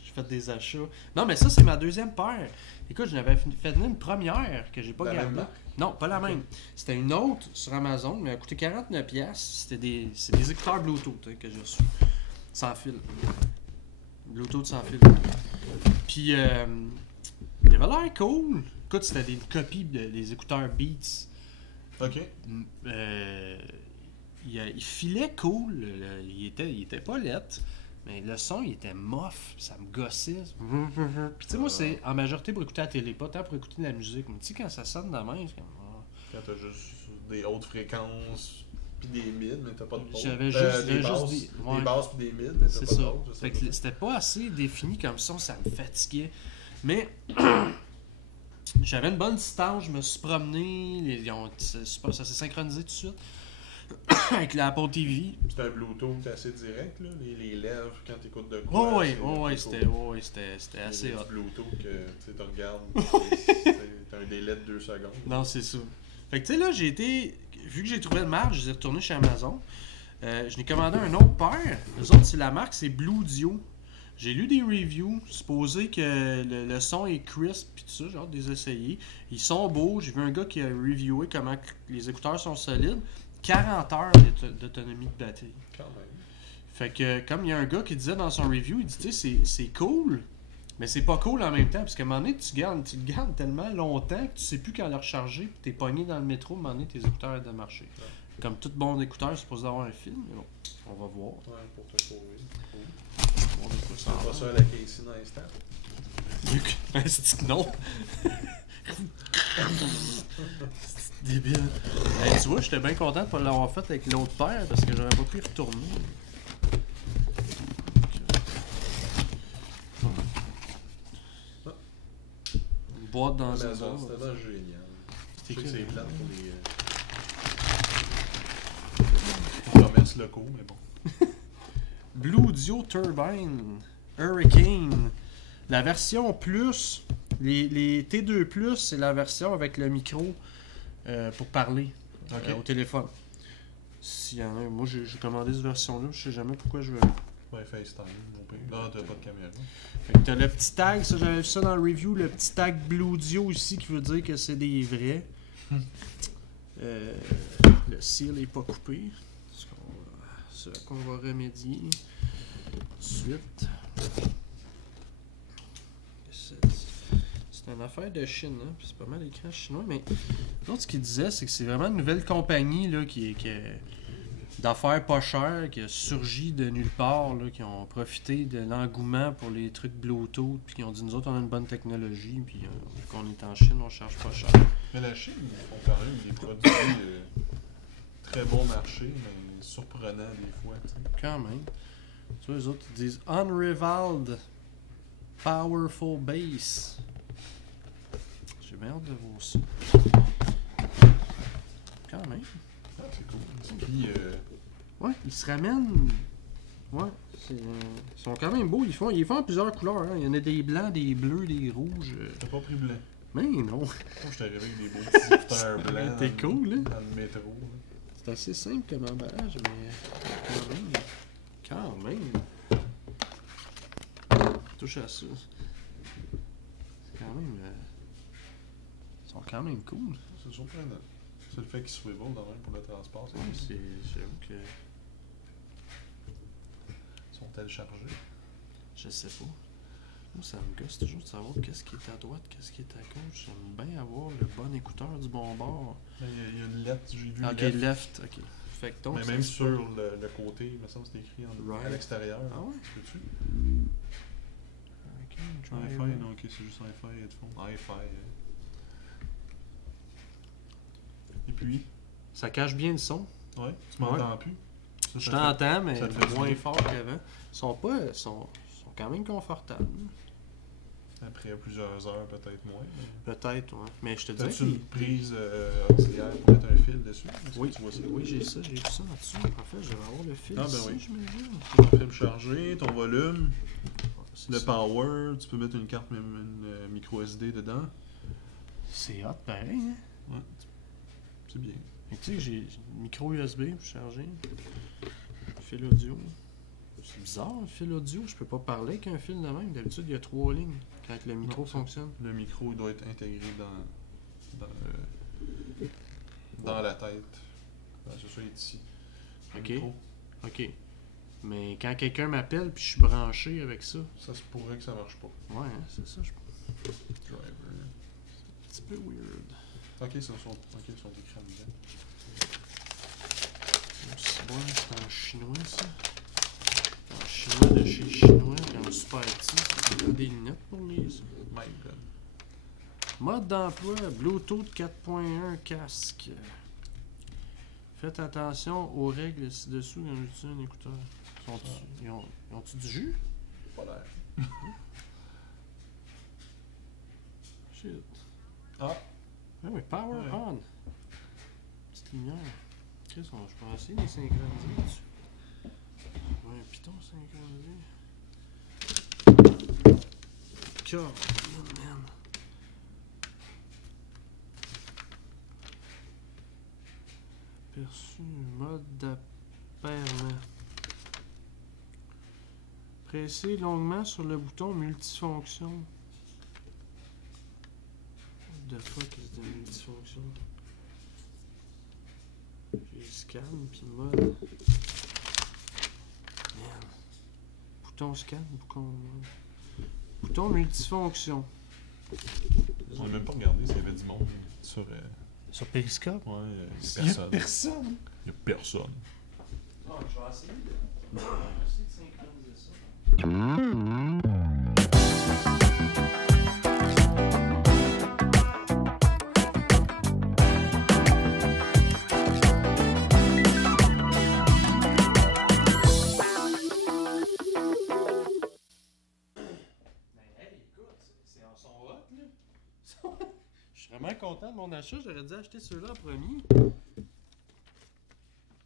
J'ai fait des achats. Non, mais ça, c'est ma deuxième paire. Écoute, je n'avais fait une première que j'ai pas gardée. Non, pas la même. C'était une autre sur Amazon, mais elle a coûté 49$. C'est des écouteurs Bluetooth que j'ai reçus. Sans fil. Bluetooth sans fil. Puis, il avait l'air cool. Écoute, c'était des copies des écouteurs Beats. OK. Il filait cool. Il était pas lettre. Mais le son, il était mof, ça me gossait. Puis tu sais, moi, c'est en majorité pour écouter la télé, pas tant pour écouter de la musique. Mais tu sais, quand ça sonne de la main, c'est comme... Quand t'as juste des hautes fréquences, puis des mids, mais t'as pas de pause. J'avais juste des basses puis des mids, mais t'as pas de pause. Fait que c'était pas assez défini comme son, ça me fatiguait. Mais... j'avais une bonne distance, je me suis promené, ça s'est synchronisé tout de suite. Avec l'Apple TV. C'est un Bluetooth assez direct, là, les lèvres quand tu écoutes de quoi. Oui, c'était assez hot. C'est Bluetooth que tu regardes, t'as un délai de 2 secondes. Non, c'est ça. Fait que tu sais là, vu que j'ai trouvé le marge, je suis retourné chez Amazon. Je n'ai commandé un autre paire. Les autres, c'est la marque, c'est Bluedio. J'ai lu des reviews, supposé que le son est crisp pis tout ça, j'ai hâte de les essayer. Ils sont beaux, j'ai vu un gars qui a reviewé comment les écouteurs sont solides. 40 heures d'autonomie de batterie. Quand même. Fait que, comme il y a un gars qui disait dans son review, il dit, tu sais, c'est cool, mais c'est pas cool en même temps, parce qu'à un moment donné, tu le gardes tellement longtemps que tu sais plus quand le recharger, puis t'es pogné dans le métro, à un moment donné, tes écouteurs arrêtent de marcher. Ouais. Comme tout bon écouteur, c'est supposé avoir un fil, mais bon, on va voir. Ouais, pour te sauver. Cool. C'est pas ça à la Casey Neistat? C'est que non. C'est débile. Hey, tu vois, j'étais bien content de ne pas l'avoir fait avec l'autre paire parce que j'aurais pas pu y retourner. Une boîte dans un autre. C'était dans génial. Je sais que c'est plate pour les commerces locaux, mais bon. Bluedio Turbine Hurricane. La version plus, les T2 Plus, c'est la version avec le micro pour parler au téléphone. S'il y en a, moi j'ai commandé cette version-là, je sais jamais pourquoi je veux. Ouais, FaceTime, mon père. Non, t'as pas de caméra. Fait que t'as le petit tag, ça j'avais vu ça dans le review, le petit tag Bluedio ici qui veut dire que c'est des vrais. Le seal est pas coupé. C'est là qu'on va remédier. Ensuite. une affaire de Chine, hein. C'est pas mal l'écran chinois, mais l'autre ce qu'il disait, c'est que c'est vraiment une nouvelle compagnie là, qui d'affaires pas chères, qui a surgi de nulle part, là, qui ont profité de l'engouement pour les trucs Bluetooth, puis qui ont dit nous autres on a une bonne technologie, puis vu qu'on est en Chine, on charge pas cher. Mais la Chine, ils font quand même des produits très bon marché, mais surprenants des fois. T'sais. Quand même. Tu vois, les autres ils disent Unrivaled Powerful Bass. J'ai bien hâte de voir ça. Quand même. Ah, c'est cool. Puis, Ouais, ils se ramènent. Ouais, ils sont quand même beaux. Ils font en plusieurs couleurs. Hein. Il y en a des blancs, des bleus, des rouges. t'as pas pris blanc. Mais non. Moi, je t'arrive avec des beaux petits écouteurs blancs. T'es cool, hein? Dans le métro. Là. C'est assez simple comme emballage, mais quand même. Touche à ça. C'est quand même. Ils sont quand même cool. C'est surprenant. C'est le fait qu'ils swivel dans même pour le transport. Ouais, j'avoue que. Ils sont téléchargés. Je sais pas. Moi, ça me gosse toujours de savoir qu'est-ce qui est à droite, qu'est-ce qui est à gauche. J'aime bien avoir le bon écouteur du bon bord. Il y a une lettre, j'ai vu. Ok, left, ok. Fait que donc, mais même sur le côté, il me semble que c'est écrit à l'extérieur. Ah ouais? Peux-tu? Ok, Hi-Fi, non, ok, c'est juste Hi-Fi, headphone. Hi-Fi. Et puis? Ça cache bien le son. Ouais, tu m'entends plus? Ça, Je t'entends, mais ça fait moins du fort qu'avant. Ils sont sont quand même confortables. Après plusieurs heures, peut-être moins. Peut-être, ouais. Mais je te dis. T'as-tu une prise auxiliaire pour mettre un fil dessus? Oui, tu vois ça? oui, j'ai ça, j'ai vu ça en dessous. En fait, je vais avoir le fil Ah, ben ici, oui. j'imagine. Ton fil chargé, ton volume, C'est le ça. power, tu peux mettre une carte, même une micro SD dedans. C'est hot, pareil, hein. Ouais, c'est bien. Et tu sais, j'ai une micro USB pour charger. Fil audio. C'est bizarre, le fil audio. Je peux pas parler avec un fil de même. D'habitude, il y a 3 lignes quand le micro Non, fonctionne. Le micro il doit être intégré dans la tête. C'est ça, il est ici. Le Ok. micro. Ok. Mais quand quelqu'un m'appelle puis je suis branché avec ça. Ça se pourrait que ça marche pas. Ouais, hein, c'est ça, je pense. Driver. Un petit peu weird. Ok, ils sont écran dedans. Ouais, c'est en chinois ça. En chinois de chez chinois, puis en super petit. C'est des lunettes pour les. My God. Mode d'emploi, Bluetooth 4.1 casque. Faites attention aux règles ci-dessous quand j'utilise un écouteur. Ils ont-tu du jus? Pas l'air. Shit. Ah! Ah oui, power Ouais. on. Petite lumière. Qu'est-ce qu'on je peux essayer de les synchroniser dessus? Ouais, un piton synchronisé. God, man. Perçu mode d'appairement. Pressez longuement sur le bouton multifonction. What the fuck is the multifonction? J'ai scan puis mode. Man. Bouton scan, bouton multifonction. On n'a même pas regardé s'il y avait du monde sur. Sur Periscope? Ouais, Il y a personne. Il y a personne. Ah, je vais essayer de synchroniser ça. Je suis vraiment content de mon achat. J'aurais dû acheter ceux-là en premier.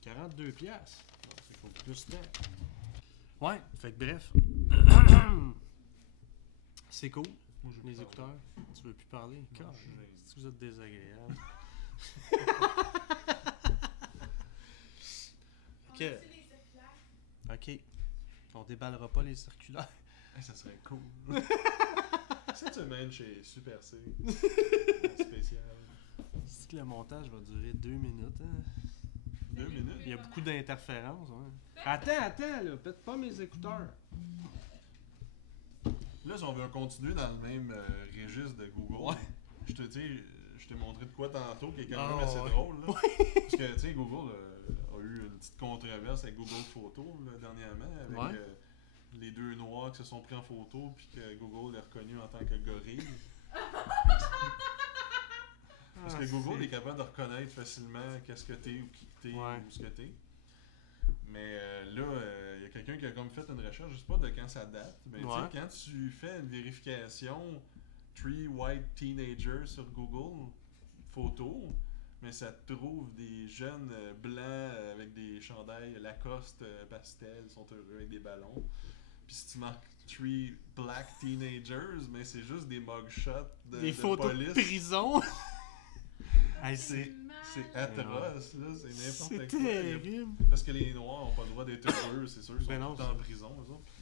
42$. Il faut plus de temps. Ouais, fait que bref. C'est cool. Moi, je veux Les pas écouteurs. Tu veux plus parler? Non, Car, je suis gêné. si vous êtes désagréable. Ok. Les circulaires. Ok. On déballera pas les circulaires. Hey, ça serait cool. Cette semaine chez Super C. Spécial. C'est que le montage va durer 2 minutes. Hein? 2 minutes? Il y a beaucoup d'interférences. Ouais. Attends, là. Pète pas mes écouteurs. Là, si on veut continuer dans le même registre de Google, Ouais. je t'ai montré de quoi tantôt qui est quand Ah, même assez ouais. drôle. Là. Parce que, tu sais, Google a eu une petite controverse avec Google Photos là, dernièrement, avec Ouais. les deux noirs qui se sont pris en photo puis que Google est reconnu en tant que gorille. Parce que Google est capable de reconnaître facilement qu'est-ce que t'es ou qui t'es Ouais. ou ce que t'es. Mais là, il y a quelqu'un qui a comme fait une recherche, je sais pas de quand ça date, mais tu sais, Ouais. quand tu fais une vérification Three White Teenagers sur Google Photos, mais ça te trouve des jeunes blancs avec des chandails Lacoste pastel, ils sont heureux avec des ballons. Puis si tu marques Three Black Teenagers, mais c'est juste des mugshots Des de photos police. de prison. Hey, C'est atroce, là, c'est c'est n'importe quoi. terrible. Parce que les Noirs n'ont pas le droit d'être heureux, c'est sûr, ils sont Ben non, tout en prison, eux autres.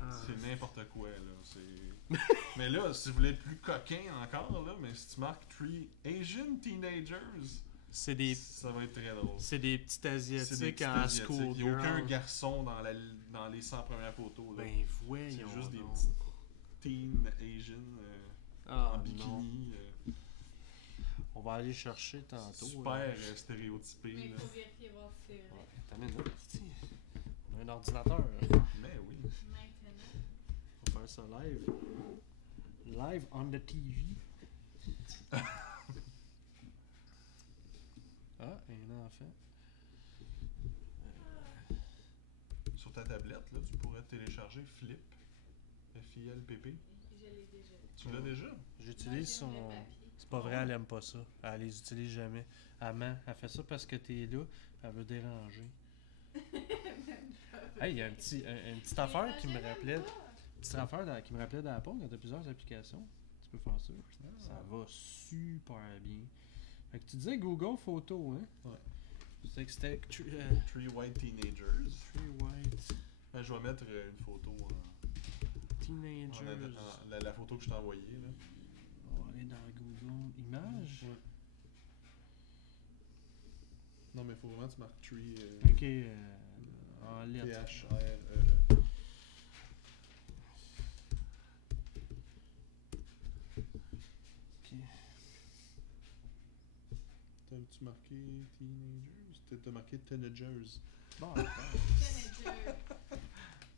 Ah. C'est n'importe quoi, là. Mais là, si vous voulez être plus coquin encore, là, mais si tu marques Three Asian Teenagers, C'est des, ça va être très drôle. c'est des petits C'est des asiatiques petits en Asiatiques. Il n'y a schoolgirl. aucun garçon dans les 100 premières photos. Là. Ben C'est voyons juste des donc. petits teen Asian Ah, en non. bikini. On va aller chercher tantôt. Super stéréotypé. Mais il Là. faut vérifier voir si c'est vrai. T'as mis là, on a un ordinateur. Mais oui. Maintenant. On va faire ça live. Live on the TV. Ah, un enfant. Sur ta tablette, là, tu pourrais télécharger Flip. F-I-L-P-P. Je l'ai déjà. Tu l'as déjà? J'utilise Moi, j'aime son. le papier. C'est pas vrai, elle aime pas ça. Elle les utilise jamais. Elle ment. Elle fait ça parce que t'es là. Elle veut déranger. Hey, il y a une petite affaire qui me rappelait. Petite affaire qui me rappelait d'Apple quand t'as plusieurs applications. Tu peux faire ça. Ça va super bien. Fait que tu disais Google Photo, hein? Ouais. C'est que c'était Three White Teenagers. Three White Ben, je vais mettre une photo en, Teenagers. la photo que je t'ai envoyée. Là. On va aller dans Google Images. Ouais. Non, mais il faut vraiment que tu marques Tree. Ok, en lettres. T-H-R-E-E. Ok. T'as-tu marqué Teenagers? T'as marqué Teenagers. Bon, Teenager.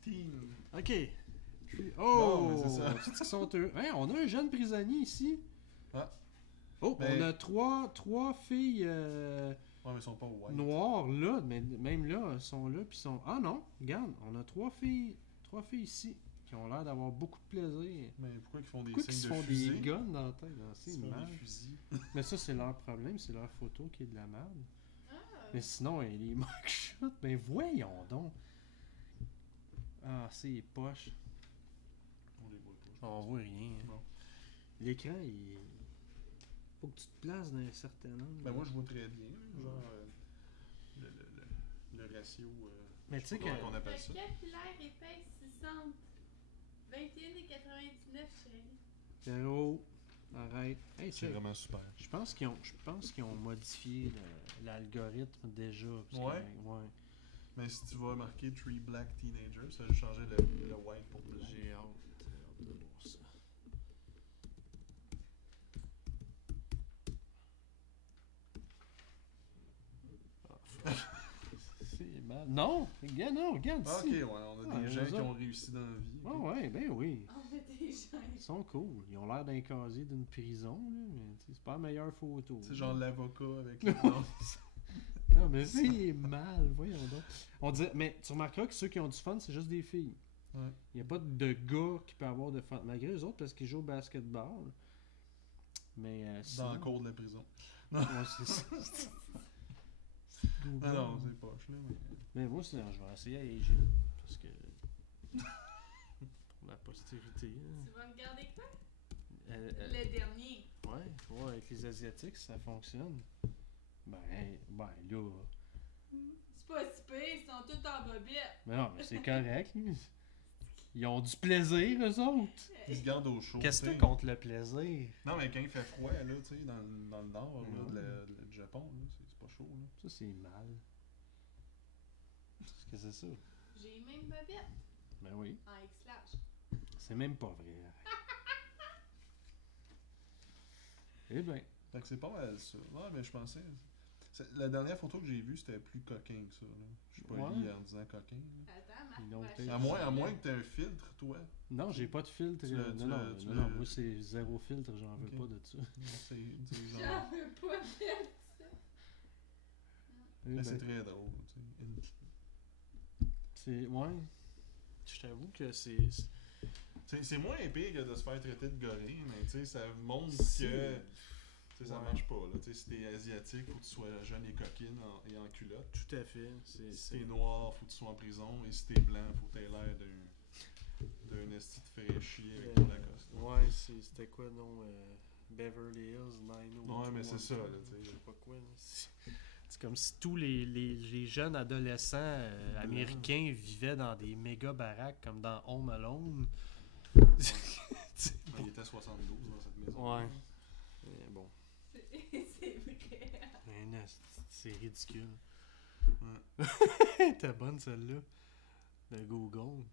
Teen. ok. Oh! Bon, mais c'est ça. C'est qu'ils sont heureux. Hey, on a un jeune prisonnier ici. Ah. Oh, Ben- on a trois filles Ouais, mais ils sont pas white. noires là, mais même là, elles sont là, puis sont. Ah non, regarde, on a trois filles ici qui ont l'air d'avoir beaucoup de plaisir. Mais pourquoi ils font des Pourquoi ils se signes de font fusée? des guns dans la tête? Non, Ils c'est se font mal. des fusils. Mais ça, c'est leur problème, c'est leur photo qui est de la merde. Ah. Mais sinon, les mugshots, ben voyons donc. Ah, c'est poche. On les voit pas. je On pense. voit rien. hein. Non. L'écran, il. Faut que tu te places dans un certain angle. Ben moi je vois très bien, genre le ratio. Mais je tu sais sais pas que- comment on appelle Le ça. capillaire épaisse 60. 21,99 chérie. Zéro. Arrête. Hey, C'est c'est- vraiment super. je pense qu'ils ont modifié l'algorithme déjà. parce que- Ouais? ouais. Mais si tu vas marquer Three Black Teenagers, ça va changer le white pour black. J'ai hâte de voir ça. Ah, c'est mal. Non! Regarde, non, regarde Ah, ok, ici. ouais, on a Ah, des gens eux qui autres. ont réussi dans la vie. Ah ok. ouais, ben oui. On a des gens. Ils sont cool. Ils ont l'air d'un casier d'une prison, là, mais tu sais, c'est pas la meilleure photo. C'est genre l'avocat avec les noms. Non, mais c'est mal, voyons donc. On dirait, mais tu remarqueras que ceux qui ont du fun, c'est juste des filles. Ouais. Il n'y a pas de gars qui peut avoir de fun. Malgré les autres, parce qu'ils jouent au basketball. Mais Dans sinon- le cours de la prison. Ouais, c'est ça. Google. Ah non, c'est poche là. Mais moi, je vais essayer à Asia. Parce que. Pour la postérité. hein. Tu vas me garder quoi? Le Le dernier. Ouais, avec les Asiatiques, ça fonctionne. Ben là. C'est pas si pire, ils sont tous en bobette. Mais non, mais c'est correct. Ils ont du plaisir, eux autres. Ils se gardent au chaud. Qu'est-ce que tu sais. t'as contre le plaisir? Non, mais quand il fait froid, là, tu sais, dans le nord Ouais. là, du Japon, là, c'est pas chaud. Là. Ça, c'est mal. Qu'est-ce que c'est ça? J'ai même bobette Ben oui. en X-Large. C'est même pas vrai. Eh ben. Fait que c'est pas mal ça. Ouais, mais je pensais. La dernière photo que j'ai vue, c'était plus coquin que ça. Là. Je suis pas Ouais. en disant coquin. Là. Attends, Marc, Ils l'ont va peut-être- chercher. À moins que t'aies un filtre, toi. Non, j'ai pas de filtre. Non, moi c'est zéro filtre, j'en veux Ok. pas de ça. C'est genre. J'en veux pas de ça. Eh Mais c'est ben, très drôle. Tu sais. ouais. Je t'avoue que C'est moins épais que de se faire traiter de gorille, mais tu sais, ça montre Si. que. Tu sais, ça Ouais. marche pas. Là. Tu sais, si t'es asiatique, faut que tu sois jeune et coquine et en culotte. tout à fait. Si t'es noir, faut que tu sois en prison. Et si t'es blanc, faut que t'aies l'air d'un esti de fraîchi avec ton Lacoste. Ouais, c'était quoi, non Beverly Hills 90210. Ouais, mais c'est ça, là, tu sais. Je sais pas quoi. Là. C'est comme si tous les jeunes adolescents américains vivaient dans des méga baraques comme dans Home Alone. Ben, il était 72 dans cette maison. Ouais. Mais bon. C'est vrai. Mais non, c'est ridicule. Ouais. T'es bonne celle-là. De Google.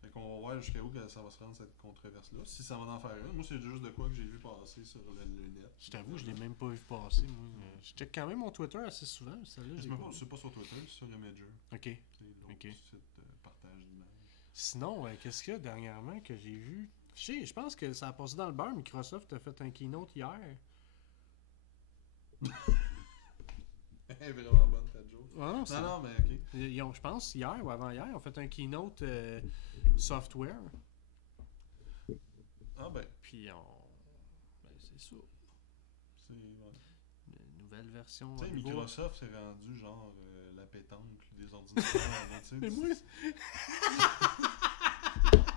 Fait qu'on va voir jusqu'à où que ça va se rendre cette controverse-là. Si ça va en faire une. Moi, c'est juste de quoi que j'ai vu passer sur le net. Je t'avoue, je l'ai même pas vu passer, moi. Je check quand même mon Twitter assez souvent. Celle-là, Je j'ai sais pas pas, vu. c'est pas sur Twitter, c'est sur Imager. Ok. C'est l'autre Ok. site de partage d'images. Sinon, qu'est-ce qu'il y a dernièrement que j'ai vu? Je pense que ça a passé dans le beurre. Microsoft a fait un keynote hier. Elle est vraiment bonne ta joke. Ah non, c'est- Non, mais ok. Ils ont, je pense, hier ou avant-hier, ils ont fait un keynote software. Ah ben, Puis ben, c'est ça. c'est. Ouais. Une nouvelle version. Tu sais, un nouveau- Microsoft s'est rendu genre la pétanque des ordinateurs. tu sais. Mais moi,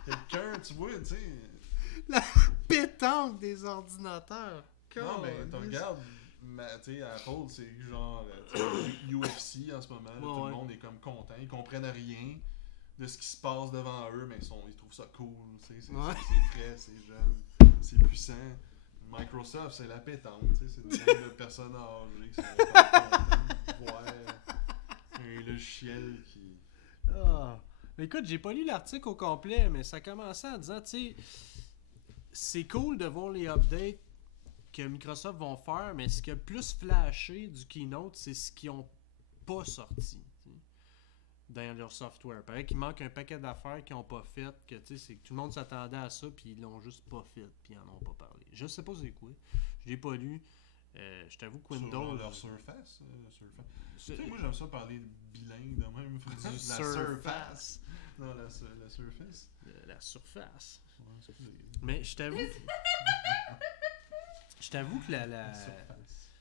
Quelqu'un, tu vois, tu sais. pétanque des ordinateurs. Non, mais tu Caliste. regardes, tu sais, Apple, c'est genre tu sais, UFC en ce moment. là, tout ouais. le monde est comme content. Ils comprennent rien de ce qui se passe devant eux, mais ils trouvent ça cool. Tu sais, Ouais. c'est frais, c'est jeune, c'est puissant. Microsoft, c'est la pétanque. Tu sais, c'est une gang de personnes âgées qui sont pas contentes de voir un logiciel qui. Ah. Mais écoute, j'ai pas lu l'article au complet, mais ça commençait en disant, tu sais, c'est cool de voir les updates que Microsoft vont faire, mais ce qui a plus flashé du keynote, c'est ce qu'ils ont pas sorti tu sais, dans leur software. Paraît qu'il manque un paquet d'affaires qu'ils ont pas fait, que tu sais, c'est que tout le monde s'attendait à ça, puis ils l'ont juste pas fait, puis ils en ont pas parlé. Je sais pas c'est quoi, je l'ai pas lu. Je t'avoue que Sur Windows. leur Surface. Surface. c'est- Tu sais, moi j'aime ça parler de bilingue de même. du la Surface. Non, la Surface. La surface. Ouais, excusez. Mais je t'avoue. Je t'avoue que Surface.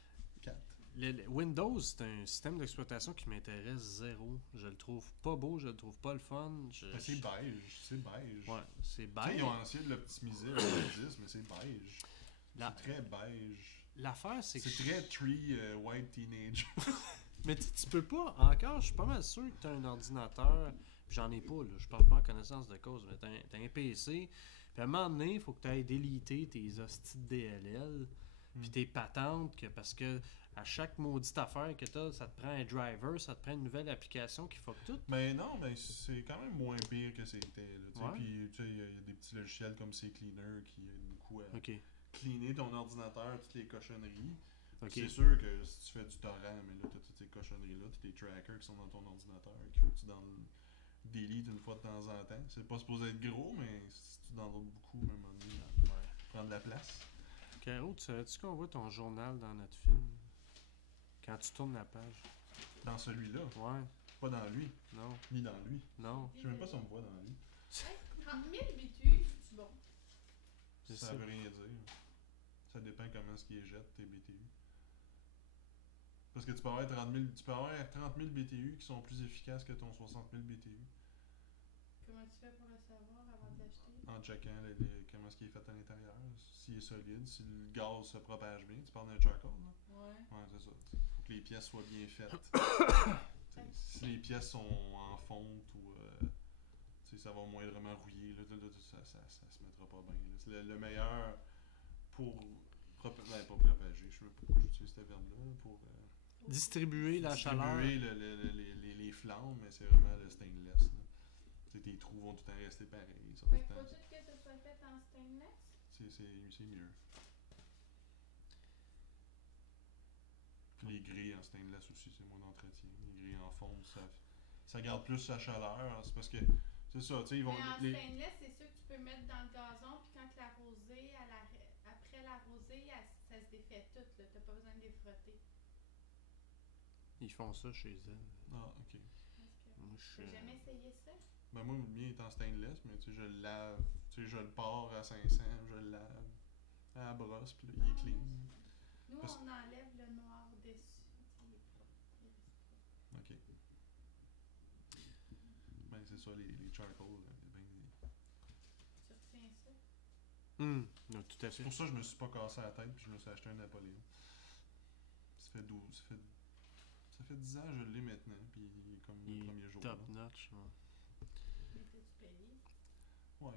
4. le Windows, c'est un système d'exploitation qui m'intéresse zéro. Je le trouve pas beau, je le trouve pas le fun. C'est beige. C'est beige. Ouais, c'est Tu sais, beige. ils ont essayé de l'optimiser avec le 10, mais c'est beige. La- C'est très beige. L'affaire, c'est que. C'est très tree white teenage. Mais tu peux pas. Encore, je suis pas mal sûr que tu as un ordinateur. Puis j'en ai pas, là. Je parle pas en connaissance de cause, mais t'as un PC. Puis à un moment donné, il faut que tu ailles déliter tes hosties de DLL. Puis tes patentes, parce que à chaque maudite affaire que t'as, ça te prend un driver, ça te prend une nouvelle application qui fuck tout. Mais non, mais c'est quand même moins pire que c'était. Là, tu sais. Ouais. Puis tu sais, il y a des petits logiciels comme CCleaner qui aident beaucoup à Ok. cleaner ton ordinateur, toutes les cochonneries. Ok. C'est sûr que si tu fais du torrent, mais là, tu as toutes ces cochonneries-là, tu as des trackers qui sont dans ton ordinateur, qu'il faut que tu deletes une fois de temps en temps. C'est pas supposé être gros, mais si tu downloads beaucoup, à un moment donné, ça prend de la place. Caro, tu savais-tu qu'on voit ton journal dans notre film? Quand tu tournes la page. Dans celui-là, Ouais, pas dans lui, non, ni dans lui. non. Je sais même pas si on me voit dans lui. Hey, 30 000 BTU, c'est bon. C'est Ça ça. veut rien dire. Ça dépend comment ce qui est jette tes BTU. Parce que tu peux avoir 30 000 BTU qui sont plus efficaces que ton 60 000 BTU. Comment tu fais pour le savoir avant de l'acheter? En checkant comment ce qui est fait à l'intérieur, s'il est solide, si le gaz se propage bien. Tu parles d'un charcoal, là? Ouais. Ouais, c'est ça. Faut que les pièces soient bien faites. T'sais, si les pièces sont en fonte ou ça va moindrement rouiller, là, ça se mettra pas bien. là. C'est le meilleur pour pas propager, je sais pas pourquoi j'utilise ce verbe-là, pour Distribuer la chaleur. distribuer les flammes, mais c'est vraiment le stainless. Là. sais, tes trous vont tout le temps rester pareils. Ça va Fait tout que le faut temps- juste que ça soit fait en stainless. C'est mieux. Puis les grilles en stainless aussi, c'est moins d'entretien. Les grilles en fonte, ça garde plus sa chaleur. C'est parce que, c'est ça, tu sais, ils vont... Mais en les- stainless, c'est sûr que tu peux mettre dans le gazon, puis quand la rosée, après la rosée, ça se défait tout, là. T'as pas besoin de les frotter. Ils font ça chez elles. Ah, ok. Parce que Moi, je t'as jamais essayé ça? Ben moi, le mien est en stainless, mais tu sais, je le lave. Tu sais, je le pars à 500, je le lave à la brosse, puis là, il est clean. Nous, Parce- on enlève le noir dessus. Il est propre. Il reste Ok. Ben c'est ça, les charcoal. Tu retiens ça? Non, tout à C'est fait. pour ça que je me suis pas cassé la tête, puis je me suis acheté un Napoléon. Ça fait 12, ça fait 10 ans que je l'ai maintenant, puis il est comme Il le est premier jour. top là. notch. Ouais. Mais t'as-tu payé? Ouais.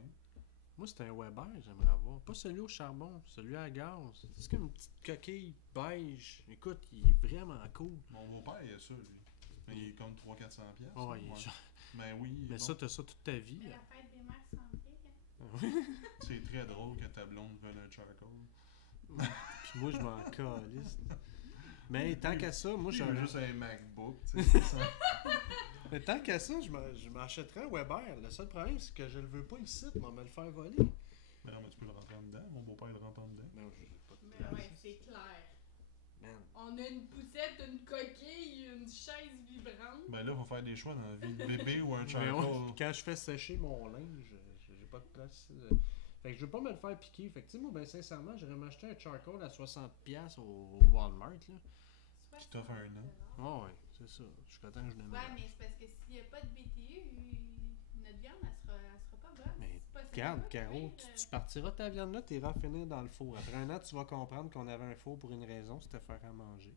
Moi, c'est un Weber, j'aimerais avoir. Pas celui au charbon, celui à gaz. C'est comme une petite coquille beige. Écoute, il est vraiment cool. Mon beau-père, il a ça, lui. Mais il est comme 300-400$. piastres, Ouais, il est ouais. genre- Ben oui, Mais bon. ça, t'as ça toute ta vie. Mais là. la fête des mères s'en vient, hein? C'est très drôle que ta blonde veuille un charcoal. Puis moi, je m'en calisse. Mais tant qu'à ça, moi, Lui, il j'aurais. veut juste un MacBook, tu sais. Mais tant qu'à ça, je m'achèterais un Weber. Le seul problème, c'est que je le veux pas ici, on va me le faire voler. Mais non, mais tu peux le rentrer en dedans. Mon beau-père, il le rentre en dedans. Non, j'ai pas de Mais place. ouais, c'est clair. Man. On a une poussette, une coquille, une chaise vibrante. Ben là, il faut faire des choix dans la vie. Bébé ou un Mais charcoal. ouais, quand je fais sécher mon linge, j'ai pas de place. Fait que je veux pas me le faire piquer. Fait que tu sais, moi, ben sincèrement, j'aurais m'acheter un charcoal à 60$ au Walmart. Là. Qui t'offre un an. Ah ouais, c'est ça. Je suis content que je l'ai Ouais, mais c'est parce que s'il n'y a pas de BTU, notre viande, elle sera pas bonne. Mais C'est pas- ça regarde, va pas Caro, cuire, tu partiras ta viande là, t'iras finir dans le four. Après un an, tu vas comprendre qu'on avait un four pour une raison, c'était faire à manger.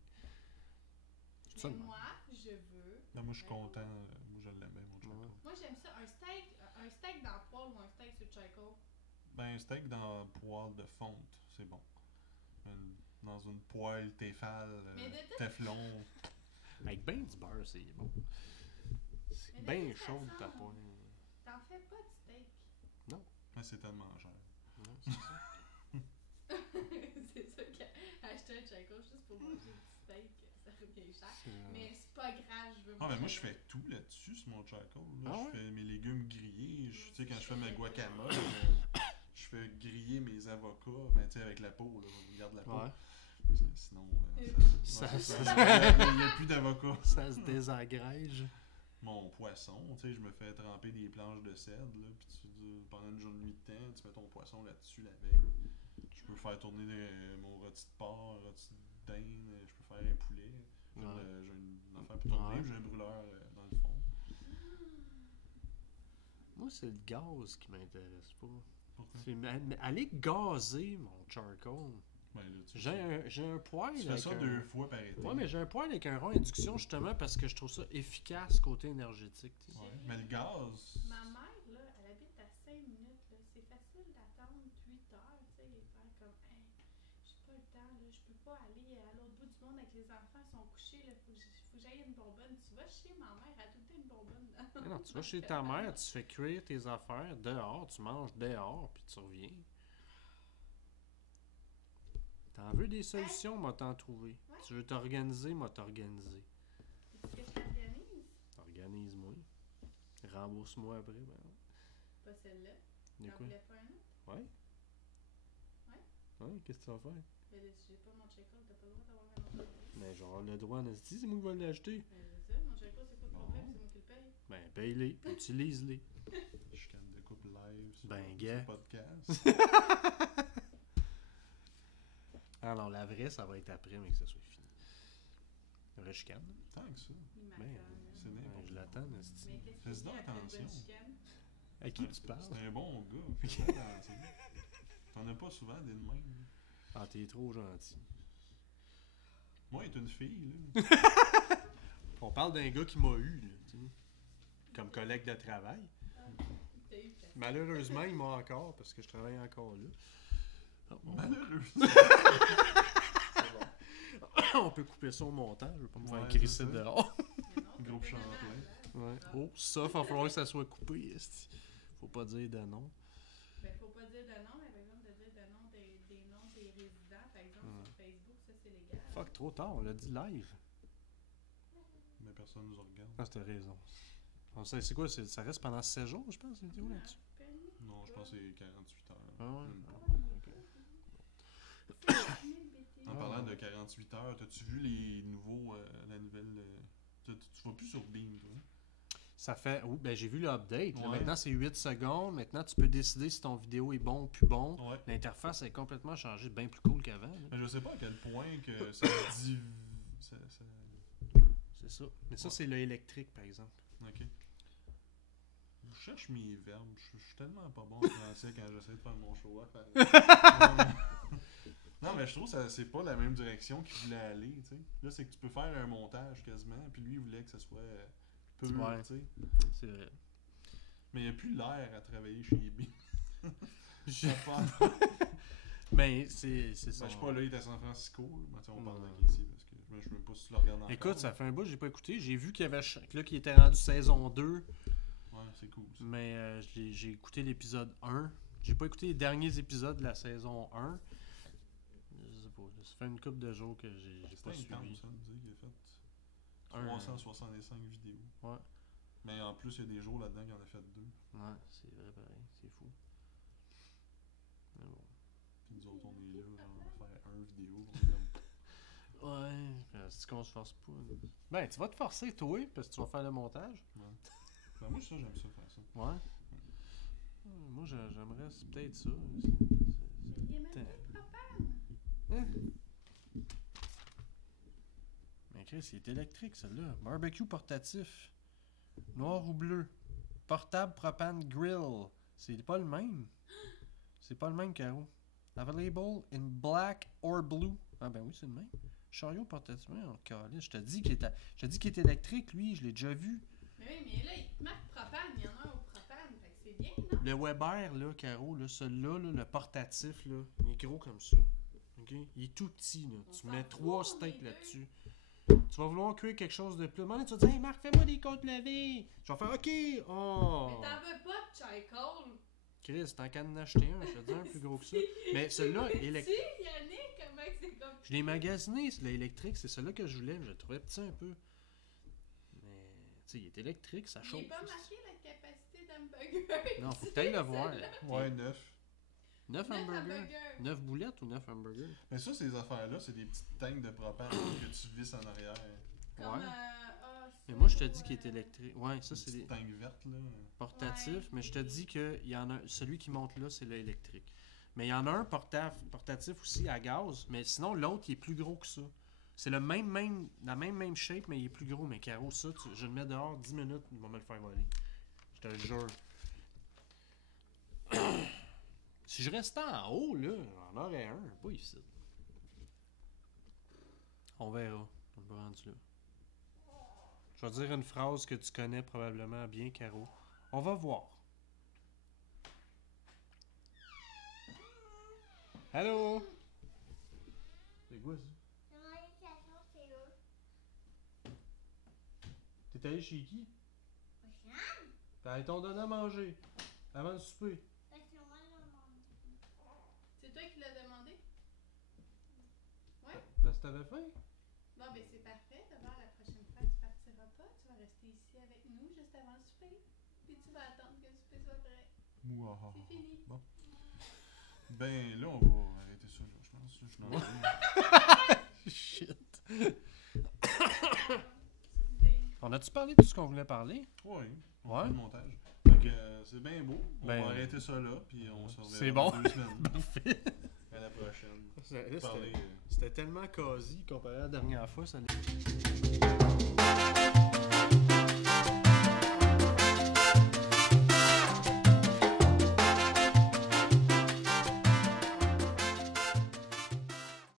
C'est ça, Mais de même. moi, je veux. Non, moi, je suis content. Moi, je l'aime bien, mon charcoal. Ouais. Moi, j'aime ça. Un steak dans le poêle ou un steak sur le charcoal. Ben, un steak dans poêle de fonte, c'est bon. Dans une poêle Tefal, Mais de toute- Teflon. Avec ben du beurre, c'est bon. C'est Mais de bien toute chaud façon, ta poêle. T'en fais pas de steak. Mais c'est tellement cher. Non, c'est ça. C'est ça qu'acheter un charcoal juste pour manger du steak, ça revient cher. C'est, Mais c'est pas grave, je veux Ah, manger ben moi, je un- fais tout là-dessus, sur mon charcoal. Là. Ah Je ouais? fais mes légumes grillés. Tu sais, quand je fais ma guacamole, je fais griller mes avocats. Ben, tu sais, avec la peau, là. Je garde la peau. Ouais. Parce que sinon, Ça- ouais, ça- il n'y a plus d'avocats. Ça se désagrège. Mon poisson, tu sais, je me fais tremper des planches de cèdre, là, puis pendant une journée de temps, tu mets ton poisson là-dessus la veille. Je peux faire tourner mon rôti de porc, un rôti de dinde, je peux faire un poulet. Ouais. J'ai une affaire pour tourner, Ouais. puis j'ai un brûleur dans le fond. Moi, c'est le gaz qui m'intéresse pas. Pourquoi? C'est aller gazer mon charcoal. Ben, là, tu J'ai un poêle tu fais avec ça un... 2 fois par été. Ouais, mais j'ai un poêle avec un rond induction justement parce que je trouve ça efficace côté énergétique. tu sais. Ouais, mais le gaz. Ma mère, là, elle habite à 5 minutes. Là. C'est facile d'attendre 8 heures, tu sais, et faire comme, hey, j'ai pas le temps, là, je peux pas aller à l'autre bout du monde avec les enfants, ils sont couchés, là, faut que j'aille une bonbonne. Tu vas chez ma mère, elle a tout le temps une bonbonne. Mais non, tu vas chez ta mère, tu fais cuire tes affaires dehors, tu manges dehors, puis tu reviens. T'en veux des solutions, moi t'en trouver. Ouais. Tu veux t'organiser, moi t'organiser. Est-ce que je t'organise? Organise-moi. Rembourse-moi après. Ben, Pas celle-là. y a T'en quoi? voulais pas un autre? Ouais? Ouais, qu'est-ce que tu vas faire? Mais là, j'ai pas mon check-out, t'as pas le droit d'avoir un autre. Ben, genre, le droit en esti, c'est moi qui vais l'acheter. Mais c'est ça, mon check-out, c'est pas le problème, Bon. c'est moi qui le paye. Ben, paye-les, puis utilise-les. Chicane de couple live sur Ben, sur gars. le podcast. Alors, la vraie, ça va être après, mais que ça soit fini. Rechicane. Tant que ça. Il Ben, m'attend. c'est Ben, n'importe je l'attends, esti. Mais qu'est-ce Fais-y que donc c'est après une attention. bonne chicane? À qui tu parles? C'est un bon gars. Fais attention. T'en as pas souvent des de même. Ah, t'es trop gentil. Moi, il est une fille, là. On parle d'un gars qui m'a eu, là, tu sais, comme collègue de travail. T'as eu fait. Malheureusement, il m'a encore, parce que je travaille encore là. Ah, bon. Malheureux. On peut couper ça au montant, je veux pas me faire Ouais, crisser c'est ça. dehors. Mais non, Groupe t'as Champlain. vraiment Ouais. Oh, ça, va falloir que ça soit coupé. Esti. Faut pas dire de nom. Ben, faut pas dire de nom, mais par exemple, de dire de nom des noms des résidents, par exemple, sur Facebook, ça c'est légal. Fuck, trop tard, on l'a dit live. Mais personne nous regarde. Ah, t'as raison. On sait, c'est quoi, ça reste pendant 16 jours, je pense, la vidéo là-dessus? Non, je pense que c'est 48 heures. Ah ouais? Même pas. En Ah. parlant de 48 heures, t'as-tu vu les nouveaux, la nouvelle... tu vas plus sur Beam, toi? Ça fait. Oh, ben j'ai vu l'update. Ouais. Maintenant, c'est 8 secondes. Maintenant, tu peux décider si ton vidéo est bon ou plus bon. Ouais. L'interface est complètement changée, bien plus cool qu'avant. Là. Mais je sais pas à quel point que ça dit... C'est ça. Mais ça, c'est le électrique, par exemple. Ok. Je cherche mes verbes. Je suis tellement pas bon en français quand j'essaie de faire mon show-off. Non, mais je trouve que c'est pas la même direction qu'il voulait aller, tu sais. Là, c'est que tu peux faire un montage quasiment, puis lui, il voulait que ça soit peu, Ouais. tu sais. C'est vrai. Mais il n'y a plus l'air à travailler chez Beam. Mais c'est ça. Ben, je sais pas, là, il est à San Francisco. Mais on parle d'ici parce que je sais même pas si tu le regardes encore. Écoute, ça fait un bout que j'ai pas écouté. J'ai vu qu'il y avait là, qu'il était rendu saison 2. Ouais, c'est cool. Ça. Mais j'ai écouté l'épisode 1. J'ai pas écouté les derniers épisodes de la saison 1. Je sais pas. Ça fait une couple de jours que j'ai pas suivi. Ça me dit qu'il a fait 365 vidéos. Ouais. Mais en plus, il y a des jours là-dedans qu'il en a fait 2. Ouais, c'est vrai pareil. C'est fou. Mais bon. Puis nous autres, on est là, genre, faire un vidéo. On est comme... Ouais, c'est qu'on se force pas. Ben, tu vas te forcer, toi, parce que tu vas faire le montage. Ouais. Ben, moi, ça, j'aime ça, faire ça. Ouais. Moi, j'aimerais, c'est peut-être ça. Il est même pas propane. Hein? Mais Chris, il est électrique, celle-là. Barbecue portatif. Noir ou bleu. Portable propane grill. C'est pas le même. C'est pas le même, Caro. Available in black or blue. Ah ben oui, c'est le même. Chariot portatif. Oh, caliste, je te dis qu'il est électrique, lui. Je l'ai déjà vu. Mais oui, mais là, il te marque propane. Il y en a un au propane. Fait que c'est bien, non? Le Weber, là, Caro, là, celui-là, là, le portatif, là, il est gros comme ça. OK? Il est tout petit, là. Tu mets 3 steaks là-dessus. Tu vas vouloir cuire quelque chose de plus. Tu vas dire, hey Marc, fais-moi des côtes levées. Je vais faire, OK. Oh. Mais t'en veux pas de charcoal? Chris, t'en qu'à en acheter un. Je te dis un plus gros que ça. Mais celui-là, électrique. Si, Yannick, comment que c'est comme. Je l'ai magasiné, l'électrique. C'est celui-là que je voulais, mais je le trouvais petit un peu. Mais, tu sais, il est électrique, ça chauffe. Il n'est pas marqué la capacité d'hamburger. Non, faut que t'ailles le voir. Ouais, 9. 9 hamburgers. 9 boulettes ou 9 hamburgers? Mais ça, ces affaires-là, c'est des petites tanks de propane que tu visses en arrière. Comme, Ouais. ça, Mais moi, je te dis qu'il est électrique. Ouais, ça, c'est Des des tanks vertes, là. portatifs. Ouais. Mais je te dis que il y en a celui qui monte là, c'est l'électrique. Mais il y en a un portatif aussi à gaz. Mais sinon, l'autre, il est plus gros que ça. C'est la même shape, mais il est plus gros. Mais Caro, ça, je le mets dehors 10 minutes, il va me le faire voler. Je te le jure. Si je restais en haut, là, j'en aurais un, pas ici. On verra. On va rendu là. Je vais dire une phrase que tu connais probablement bien, Caro. On va voir. Allô? C'est quoi ça? T'es allé chez qui? Ils t'ont donné à manger. Avant le souper. C'est toi qui l'as demandé? Ouais? Parce que t'avais faim? Bon, ben c'est parfait. D'abord, la prochaine fois, tu partiras pas. Tu vas rester ici avec nous juste avant le souper. Puis tu vas attendre que le souper soit prêt. Mouah. C'est fini. Bon. Ben là, on va arrêter ça, là, je pense. Je suis dans le Shit. Excusez. On a-tu parlé de tout ce qu'on voulait parler? Oui, on Ouais. fait le montage. Donc, c'est bien beau. On Ben, va arrêter ça là, puis on se reverra c'est bon. dans 2 semaines. Parfait. À la prochaine. Là, Parler, c'était tellement quasi comparé à la dernière fois. Ça